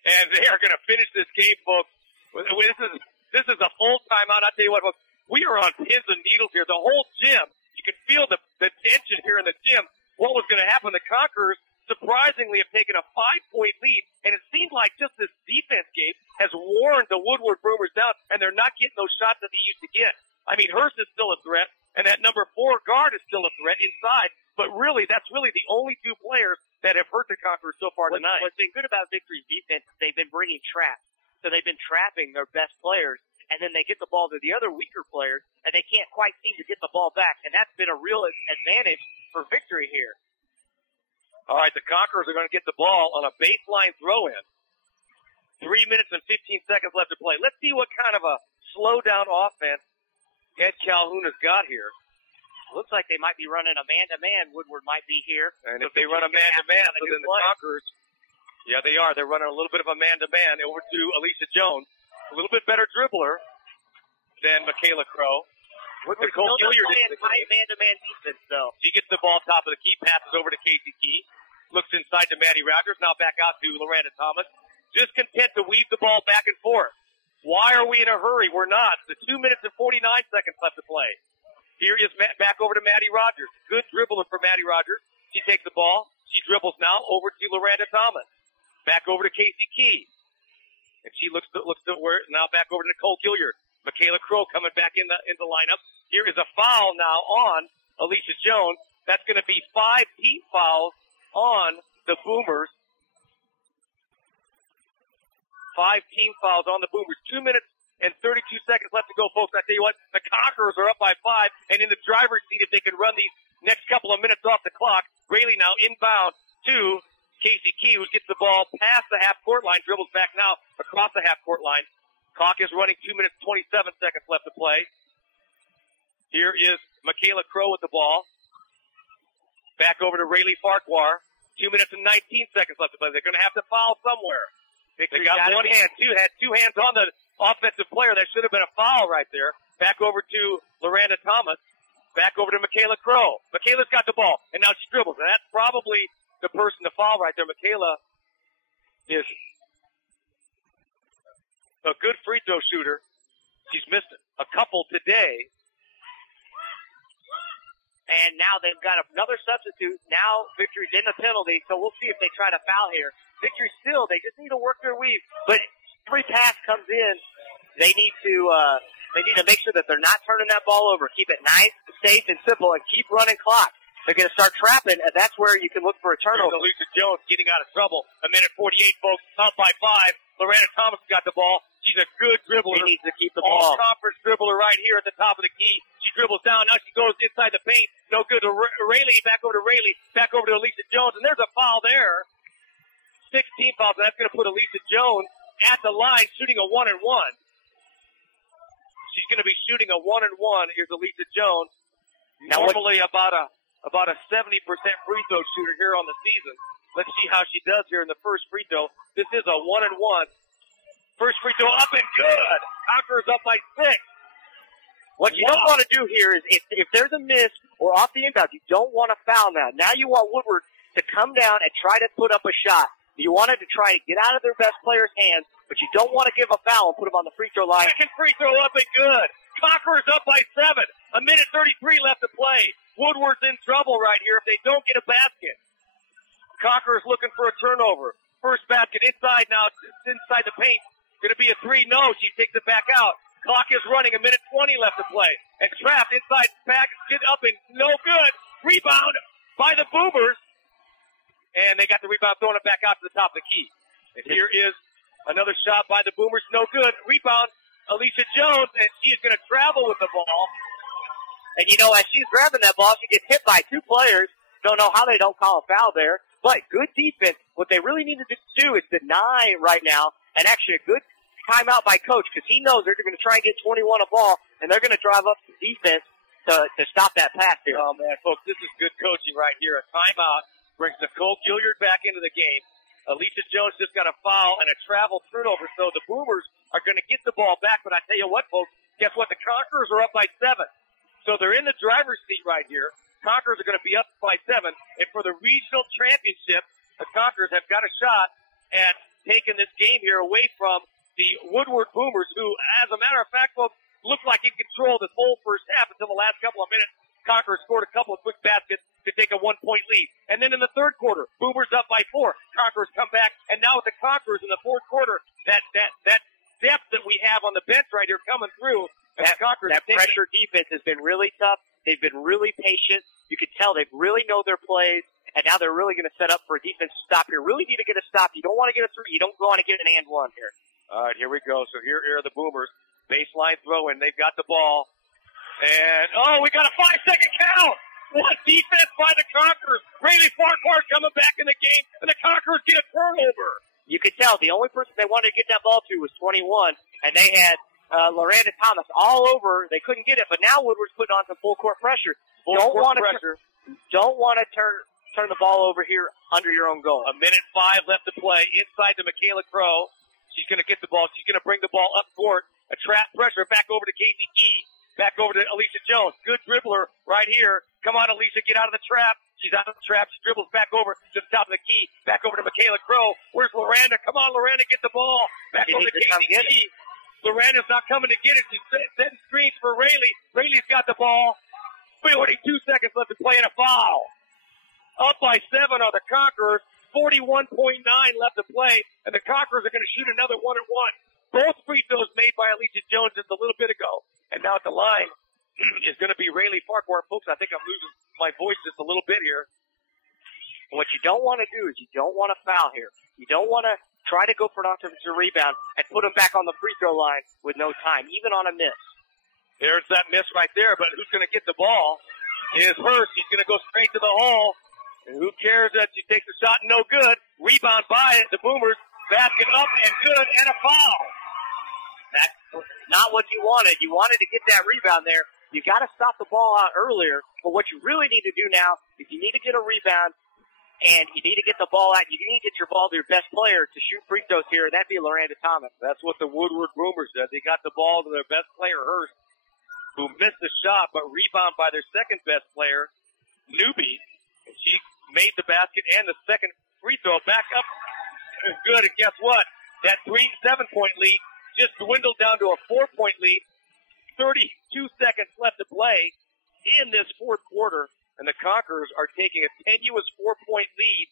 and they are going to finish this game, folks. This is a full timeout. I'll tell you what, folks, we are on pins and needles here. The whole gym, you can feel the tension here in the gym. What was going to happen? The Conquerors surprisingly have taken a 5-point lead, and it seems like just this defense game has worn the Woodward Boomers down, and they're not getting those shots that they used to get. I mean, Hurst is still a threat, and that number 4 guard is still a threat inside, but really, that's really the only 2 players that have hurt the Conquerors so far tonight. What's been good about Victory's defense is they've been bringing traps. So they've been trapping their best players, and then they get the ball to the other weaker players, and they can't quite seem to get the ball back, and that's been a real advantage for Victory here. All right, the Conquerors are going to get the ball on a baseline throw-in. 3 minutes and 15 seconds left to play. Let's see what kind of a slow-down offense Ed Calhoun has got here. Looks like they might be running a man-to-man. Woodward might be here. And if they run a man-to-man, so then the Conquerors, yeah, they are. They're running a little bit of a man-to-man over to Alicia Jones. A little bit better dribbler than Michaela Crow. Woodward's still playing tight man-to-man defense, though. She gets the ball top of the key, passes over to Casey Key. Looks inside to Maddie Rogers, now back out to Lorena Thomas. Just content to weave the ball back and forth. Why are we in a hurry? We're not. The 2 minutes and 49 seconds left to play. Here is back over to Maddie Rogers. Good dribbling for Maddie Rogers. She takes the ball. She dribbles now over to Lorena Thomas. Back over to Casey Key. And she looks to where now back over to Nicole Gilliard. Michaela Crow coming back in the lineup. Here is a foul now on Alicia Jones. That's going to be 5 team fouls on the Boomers. 5 team fouls on the Boomers. 2 minutes and 32 seconds left to go, folks. I tell you what, the Conquerors are up by 5, and in the driver's seat if they can run these next couple of minutes off the clock. Rayleigh now inbound to Casey Key, who gets the ball past the half-court line, dribbles back now across the half-court line. Clock is running. 2 minutes, 27 seconds left to play. Here is Michaela Crow with the ball. Back over to Rayleigh Farquhar. 2 minutes and 19 seconds left to play. They're going to have to foul somewhere. They got one hand, had 2 hands on the offensive player. That should have been a foul right there. Back over to Lorena Thomas. Back over to Michaela Crow. Michaela's got the ball, and now she dribbles. And that's probably the person to foul right there. Michaela is a good free throw shooter. She's missed a couple today. And now they've got another substitute. Now Victory's in the penalty, so we'll see if they try to foul here. Victory still, they just need to work their weave. But every pass comes in, they need to make sure that they're not turning that ball over. Keep it nice, safe, and simple, and keep running clock. They're going to start trapping, and that's where you can look for a turnover. Lisa Jones getting out of trouble. 1:48, folks, up by 5. Lorena Thomas got the ball. She's a good dribbler. She needs to keep the ball. All-conference dribbler right here at the top of the key. She dribbles down. Now she goes inside the paint. No good to Rayleigh. Back over to Rayleigh. Back over to Elisa Jones. And there's a foul there. 16 fouls, and that's going to put Elisa Jones at the line shooting a 1-and-1. She's going to be shooting a 1-and-1. Here's Elisa Jones. Now normally about a 70% free throw shooter here on the season. Let's see how she does here in the first free throw. This is a 1-and-1. First free throw up and good. Conquerors up by 6. What you don't want to do here is if there's a miss or off the inbound, you don't want to foul now. Now you want Woodward to come down and try to put up a shot. You wanted to try to get out of their best player's hands, but you don't want to give a foul and put them on the free throw line. Second free throw up and good. Conquerors up by 7. 1:33 left to play. Woodward's in trouble right here if they don't get a basket. Conquerors looking for a turnover. First basket inside now. It's inside the paint. Going to be a 3. No, she takes it back out. Clock is running. 1:20 left to play. And trapped inside back. Get up and no good. Rebound by the Boomers. And they got the rebound, throwing it back out to the top of the key. And here is another shot by the Boomers. No good. Rebound, Alicia Jones, and she is going to travel with the ball. And, as she's grabbing that ball, she gets hit by 2 players. Don't know how they don't call a foul there. But good defense. What they really needed to do is deny right now, and actually a good timeout by Coach, because he knows they're going to try and get 21 a ball, and they're going to drive up the defense to stop that pass here. Oh, man, folks, this is good coaching right here. A timeout brings Nicole Gilliard back into the game. Alicia Jones just got a foul and a travel turnover, so the Boomers are going to get the ball back. But I tell you what, folks, guess what? The Conquerors are up by 7. So they're in the driver's seat right here. Conquerors are going to be up by 7. And for the regional championship, the Conquerors have got a shot at taking this game here away from the Woodward Boomers, who, as a matter of fact, folks, looked like in control this whole first half until the last couple of minutes. Conquerors scored a couple of quick baskets to take a 1-point lead. And then in the third quarter, Boomers up by 4. Conquerors come back, and now with the Conquerors in the fourth quarter, that depth that we have on the bench right here coming through. That pressure defense has been really tough. They've been really patient. You can tell they really know their plays, and now they're really going to set up for a defensive stop here. Really need to get a stop. You don't want to get a 3. You don't want to get an and 1 here. All right, here we go. So here are the Boomers. Baseline throw in. They've got the ball. And, we got a 5-second count. What defense by the Conquerors. Rayleigh Farquhar coming back in the game, and the Conquerors get a turnover. You could tell the only person they wanted to get that ball to was 21, and they had Lorena Thomas all over. They couldn't get it, but now Woodward's putting on some full court pressure. Don't want to turn the ball over here under your own goal. 1:05 left to play. Inside to Michaela Crow. She's going to get the ball. She's going to bring the ball up court. A trap pressure back over to Casey Key. Back over to Alicia Jones. Good dribbler right here. Come on, Alicia, get out of the trap. She's out of the trap. She dribbles back over to the top of the key. Back over to Michaela Crow. Where's Loranda? Come on, Loranda, get the ball. Back over to Casey Key. Loranda's not coming to get it. She's setting screens for Rayleigh. Rayleigh's got the ball. 42 seconds left to play and a foul. Up by 7 are the Conquerors. 41.9 left to play, and the Conquerors are going to shoot another 1-1. Both free throws made by Alicia Jones just a little bit ago. And now at the line is going to be Rayleigh Farquhar. Folks, I think I'm losing my voice just a little bit here. What you don't want to do is you don't want to foul here. You don't want to try to go for an offensive rebound and put them back on the free throw line with no time, even on a miss. There's that miss right there, but who's going to get the ball is Hurst. He's going to go straight to the hole. And who cares that she takes the shot? No good. Rebound by the Boomers. Basket up and good, and a foul. That's not what you wanted. You wanted to get that rebound there. You got to stop the ball out earlier. But what you really need to do now is you need to get a rebound, and you need to get the ball out. You need to get your ball to your best player to shoot free throws here, and that'd be Loranda Thomas. That's what the Woodward Boomers did. They got the ball to their best player, Hurst, who missed the shot, but rebound by their second best player, Newby. And she made the basket and the second free throw. Back up. Good, and guess what? That 7-point lead just dwindled down to a 4-point lead. 32 seconds left to play in this fourth quarter, and the Conquerors are taking a tenuous 4-point lead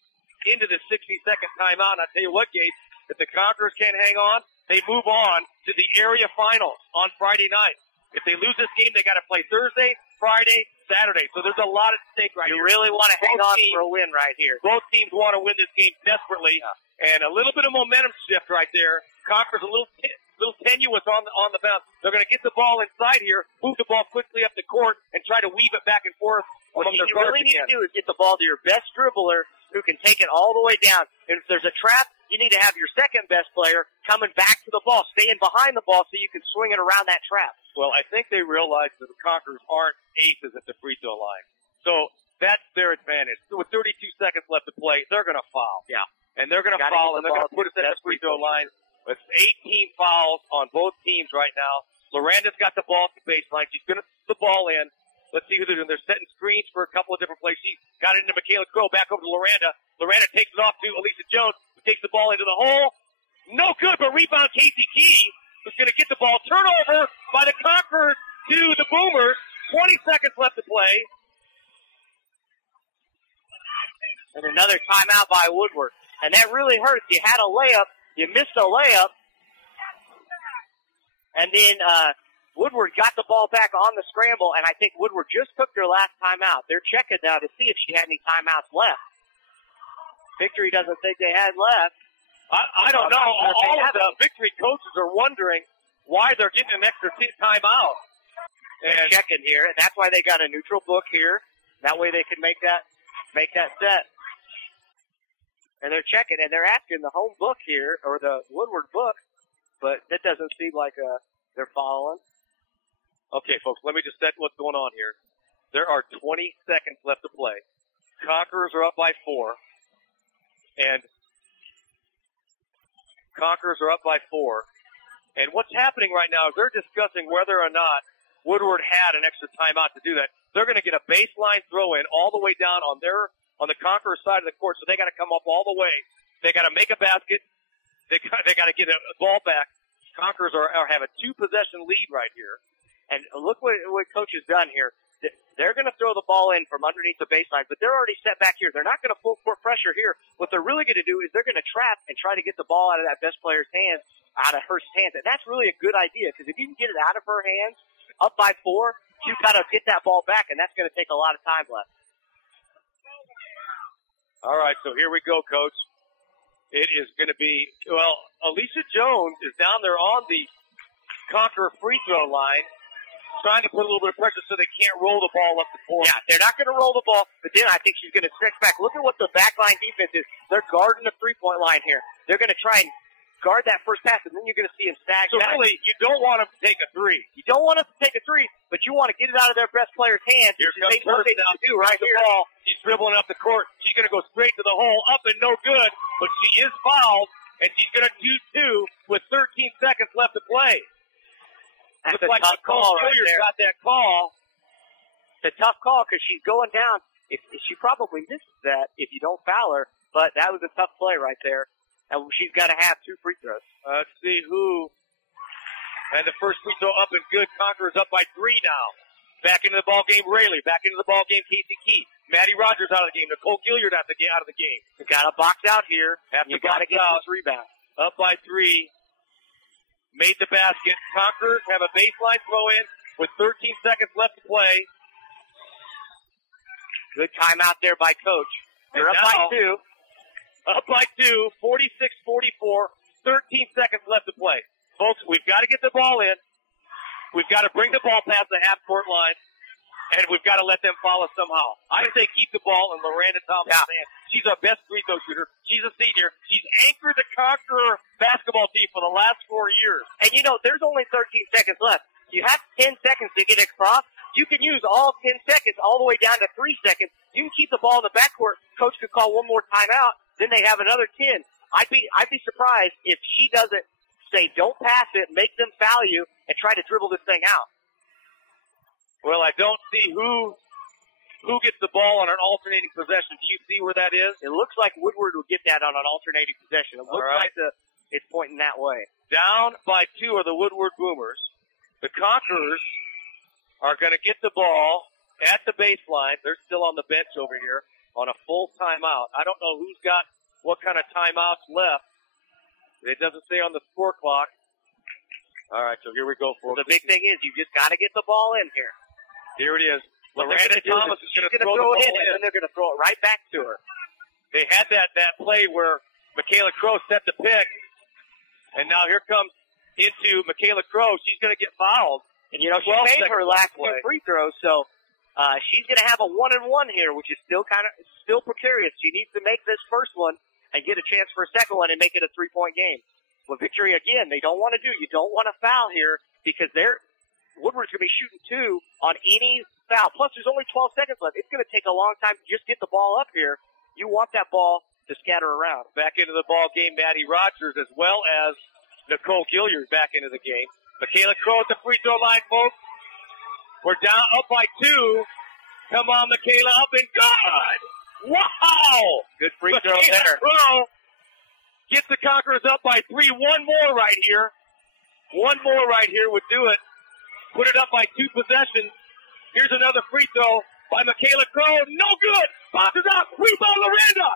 into the 60-second timeout. And I tell you what, Gabe, if the Conquerors can't hang on, they move on to the area finals on Friday night. If they lose this game, they got to play Thursday, Friday, Saturday. So there's a lot at stake right here. You really want to hang on for a win right here. Both teams want to win this game desperately, and a little bit of momentum shift right there. Conquerors a little tenuous on the bounce. They're going to get the ball inside here, move the ball quickly up the court, and try to weave it back and forth. What you really need to do is get the ball to your best dribbler who can take it all the way down. And if there's a trap, you need to have your second best player coming back to the ball, staying behind the ball so you can swing it around that trap. Well, I think they realize that the Conquerors aren't aces at the free throw line. So that's their advantage. So with 32 seconds left to play, they're going to foul. Yeah. And they're going to foul, and they're going to put us at the free throw line. It's 18 fouls on both teams right now. Loranda's got the ball at the baseline. She's going to put the ball in. Let's see who they're doing. They're setting screens for a couple of different plays. She got it into Michaela Crow, back over to Loranda. Loranda takes it off to Alicia Jones, who takes the ball into the hole. No good, but rebound Casey Key, who's going to get the ball. Turnover by the Conquerors to the Boomers. 20 seconds left to play. And another timeout by Woodward. And that really hurts. You had a layup. You missed a layup. And then Woodward got the ball back on the scramble, and I think Woodward just took their last timeout. They're checking now to see if she had any timeouts left. Victory doesn't think they had left. I don't know. All of the Victory coaches are wondering why they're getting an extra timeout. They're checking here, and that's why they got a neutral book here. That way they can make that set. And they're checking, and they're asking the home book here, or the Woodward book, but that doesn't seem like they're following. Okay, folks, let me just set what's going on here. There are 20 seconds left to play. Conquerors are up by 4. And what's happening right now is they're discussing whether or not Woodward had an extra timeout to do that. They're going to get a baseline throw in all the way down on the Conqueror side of the court, so they got to come up all the way. They got to make a basket. They got to get a ball back. Conquerors have a 2-possession lead right here. And look what Coach has done here. They're going to throw the ball in from underneath the baseline, but they're already set back here. They're not going to full court pressure here. What they're really going to do is they're going to trap and try to get the ball out of that best player's hands, out of her hands. And that's really a good idea, because if you can get it out of her hands, up by 4, you've got to get that ball back, and that's going to take a lot of time left. All right, so here we go, Coach. It is going to be, Alicia Jones is down there on the Conqueror free throw line, trying to put a little bit of pressure so they can't roll the ball up the court. Yeah, they're not going to roll the ball, but then I think she's going to stretch back. Look at what the backline defense is. They're guarding the three-point line here. They're going to try and guard that first pass, and then you're going to see them sag back. So really, you don't want them to take a 3. You don't want them to take a 3, but you want to get it out of their best player's hands. Here comes what they now. do right the here. Ball. She's dribbling up the court. She's going to go straight to the hole, up and no good, but she is fouled, and she's going to do 2 with 13 seconds left to play. That's Looks like tough call right there. Got that call. It's a tough call because she's going down. If she probably misses that if you don't foul her, but that was a tough play right there. And she's got to have 2 free throws. Let's see who. And the first free throw up and good. Conquerors up by 3 now. Back into the ball game, Rayleigh. Back into the ball game, Casey Key. Maddie Rogers out of the game. Nicole Gilliard out of the game. You got to box out here. You got to get this rebound. Up by 3. Made the basket. Conquerors have a baseline throw in with 13 seconds left to play. Good timeout there by Coach. They're up by 2. Up by 2, 46-44, 13 seconds left to play. Folks, we've got to get the ball in. We've got to bring the ball past the half-court line, and we've got to let them foul us somehow. I say keep the ball in Loranda Thompson's hand. She's our best free throw shooter. She's a senior. She's anchored the Conqueror basketball team for the last 4 years. And, there's only 13 seconds left. You have 10 seconds to get across. You can use all 10 seconds all the way down to 3 seconds. You can keep the ball in the backcourt. Coach could call one more timeout. Then they have another 10. I'd be surprised if she doesn't say, don't pass it, make them foul you, and try to dribble this thing out. Well, I don't see who gets the ball on an alternating possession. Do you see where that is? It looks like Woodward will get that on an alternating possession. It looks like it's pointing that way. Down by 2 are the Woodward Boomers. The Conquerors are going to get the ball at the baseline. They're still on the bench over here on a full timeout. I don't know who's got what kind of timeouts left. It doesn't say on the score clock. All right, so here we go. The big thing is you just got to get the ball in here. Here it is. Miranda Thomas is going to throw it in, in, and then they're going to throw it right back to her. They had that play where Michaela Crow set the pick, and now here comes into Michaela Crow. She's going to get fouled. And, you know, she made her last two free throws, so she's going to have a 1-and-1 here, which is still precarious. She needs to make this first one and get a chance for a second one and make it a 3-point game. But Victory, again, they don't want to do. You don't want to foul here because Woodward's going to be shooting 2 on any foul. Plus, there's only 12 seconds left. It's going to take a long time to just get the ball up here. You want that ball to scatter around. Back into the ball game, Maddie Rogers, as well as Nicole Gilliard back into the game. Michaela Crow at the free throw line, folks. We're down up by 2. Come on, Michaela, up and good. Wow! Good free throw there. Crow gets the Conquerors up by 3. One more right here. One more right here would do it. Put it up by 2 possessions. Here's another free throw by Michaela Crow. No good. Bounces out. Rebound, Miranda.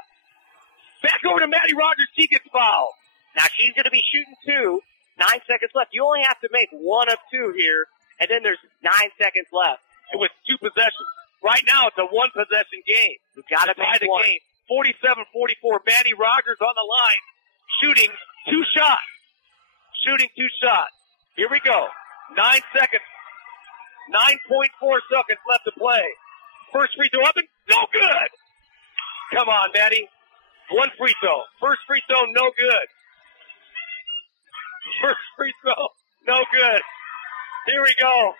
Back over to Maddie Rogers. She gets fouled. Now she's going to be shooting 2. 9 seconds left. You only have to make 1 of 2 here, and then there's 9 seconds left. With 2 possessions. Right now it's a 1-possession game. You've got to make the one. Game. 47-44. Maddie Rogers on the line. Shooting 2 shots. Shooting 2 shots. Here we go. 9 seconds. 9.4 seconds left to play. First free throw up and no good. Come on, Maddie. 1 free throw. First free throw, no good. First free throw, no good. Here we go.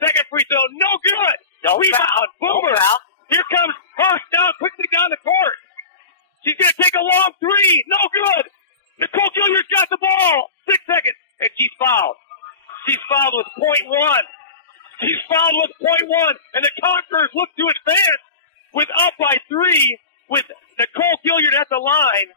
Second free throw, no good. No Rebound, foul. Boomer. No foul. Here comes Hurst down quickly down the court. She's going to take a long 3. No good. Nicole Gilliard's got the ball. 6 seconds, and she's fouled. She's fouled with .1. She's fouled with .1, and the Conquerors look to advance with up by 3 with Nicole Gilliard at the line.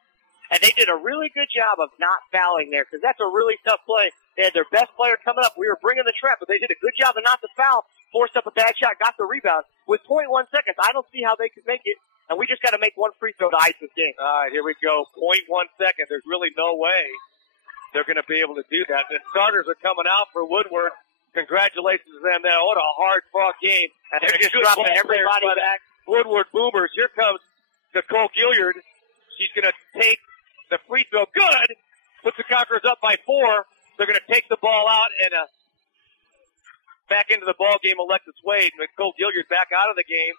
And they did a really good job of not fouling there because that's a really tough play. They had their best player coming up. We were bringing the trap, but they did a good job of not to foul, forced up a bad shot, got the rebound. With .1 seconds, I don't see how they could make it, and we just got to make 1 free throw to ice this game. All right, here we go. .1 second. There's really no way they're going to be able to do that. The starters are coming out for Woodward. Congratulations to them. What a hard-fought game. And they're just dropping everybody back. Woodward Boomers. Here comes Nicole Gilliard. She's going to take the free throw. Good. Puts the Conquerors up by 4. They're going to take the ball out and back into the ball game. Alexis Wade. Nicole Gilliard back out of the game.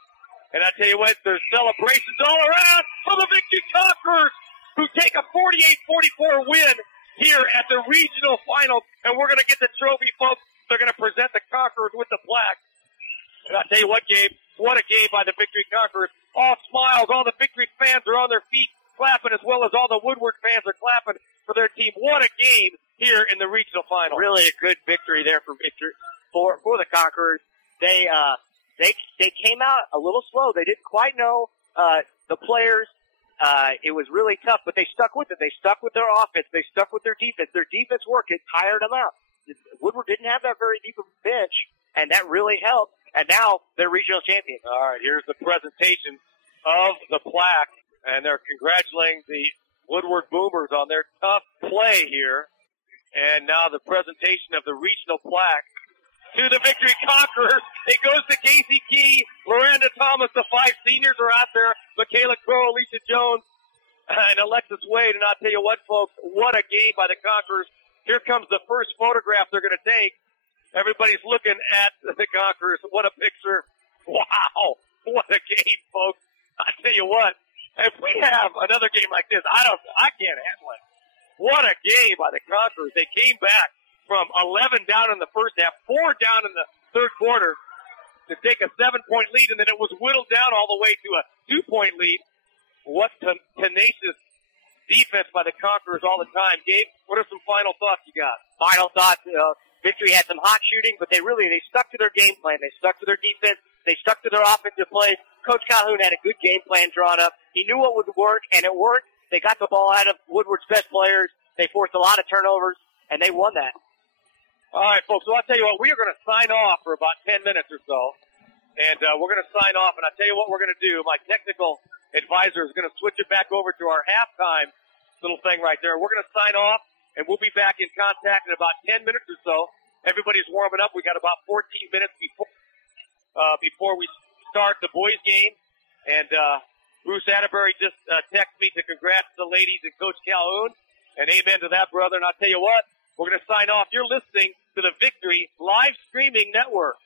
And I tell you what, there's celebrations all around for the Victory Conquerors who take a 48-44 win here at the regional finals. And we're going to get the trophy, folks. They're going to present the Conquerors with the plaque. And I tell you what, Gabe, what a game by the Victory Conquerors. All smiles. All the Victory fans are on their feet clapping, as well as all the Woodward fans are clapping for their team. What a game here in the regional final. Really a good victory there for the Conquerors. They came out a little slow. They didn't quite know the players. It was really tough, but they stuck with it. They stuck with their offense. They stuck with their defense. Their defense worked. It tired them out. Woodward didn't have that very deep of a bench, and that really helped. And now they're regional champions. All right, here's the presentation of the plaque. And they're congratulating the Woodward Boomers on their tough play here. And now the presentation of the regional plaque to the Victory Conquerors. It goes to Casey Key, Miranda Thomas. The 5 seniors are out there. Michaela Crow, Alicia Jones, and Alexis Wade. And I'll tell you what, folks, what a game by the Conquerors. Here comes the first photograph they're going to take. Everybody's looking at the Conquerors. What a picture. Wow. What a game, folks. I tell you what. If we have another game like this, I can't handle it. What a game by the Conquerors. They came back from 11 down in the first half, 4 down in the third quarter to take a 7-point lead, and then it was whittled down all the way to a 2-point lead. What tenacious defense by the Conquerors all the time. Gabe, what are some final thoughts you got? Final thoughts, Victory had some hot shooting, but they stuck to their game plan. They stuck to their defense. They stuck to their offensive plays. Coach Calhoun had a good game plan drawn up. He knew what would work, and it worked. They got the ball out of Woodward's best players. They forced a lot of turnovers, and they won that. All right, folks, so I'll tell you what, we are going to sign off for about 10 minutes or so, and we're going to sign off, and I'll tell you what we're going to do. My technical advisor is going to switch it back over to our halftime little thing right there. We're going to sign off, and we'll be back in contact in about 10 minutes or so. Everybody's warming up. We got about 14 minutes before we start the boys' game, and Bruce Atterbury just texted me to congrats the ladies and Coach Calhoun, and amen to that, brother. And I'll tell you what, we're going to sign off. You're listening to the Victory Live Streaming Network.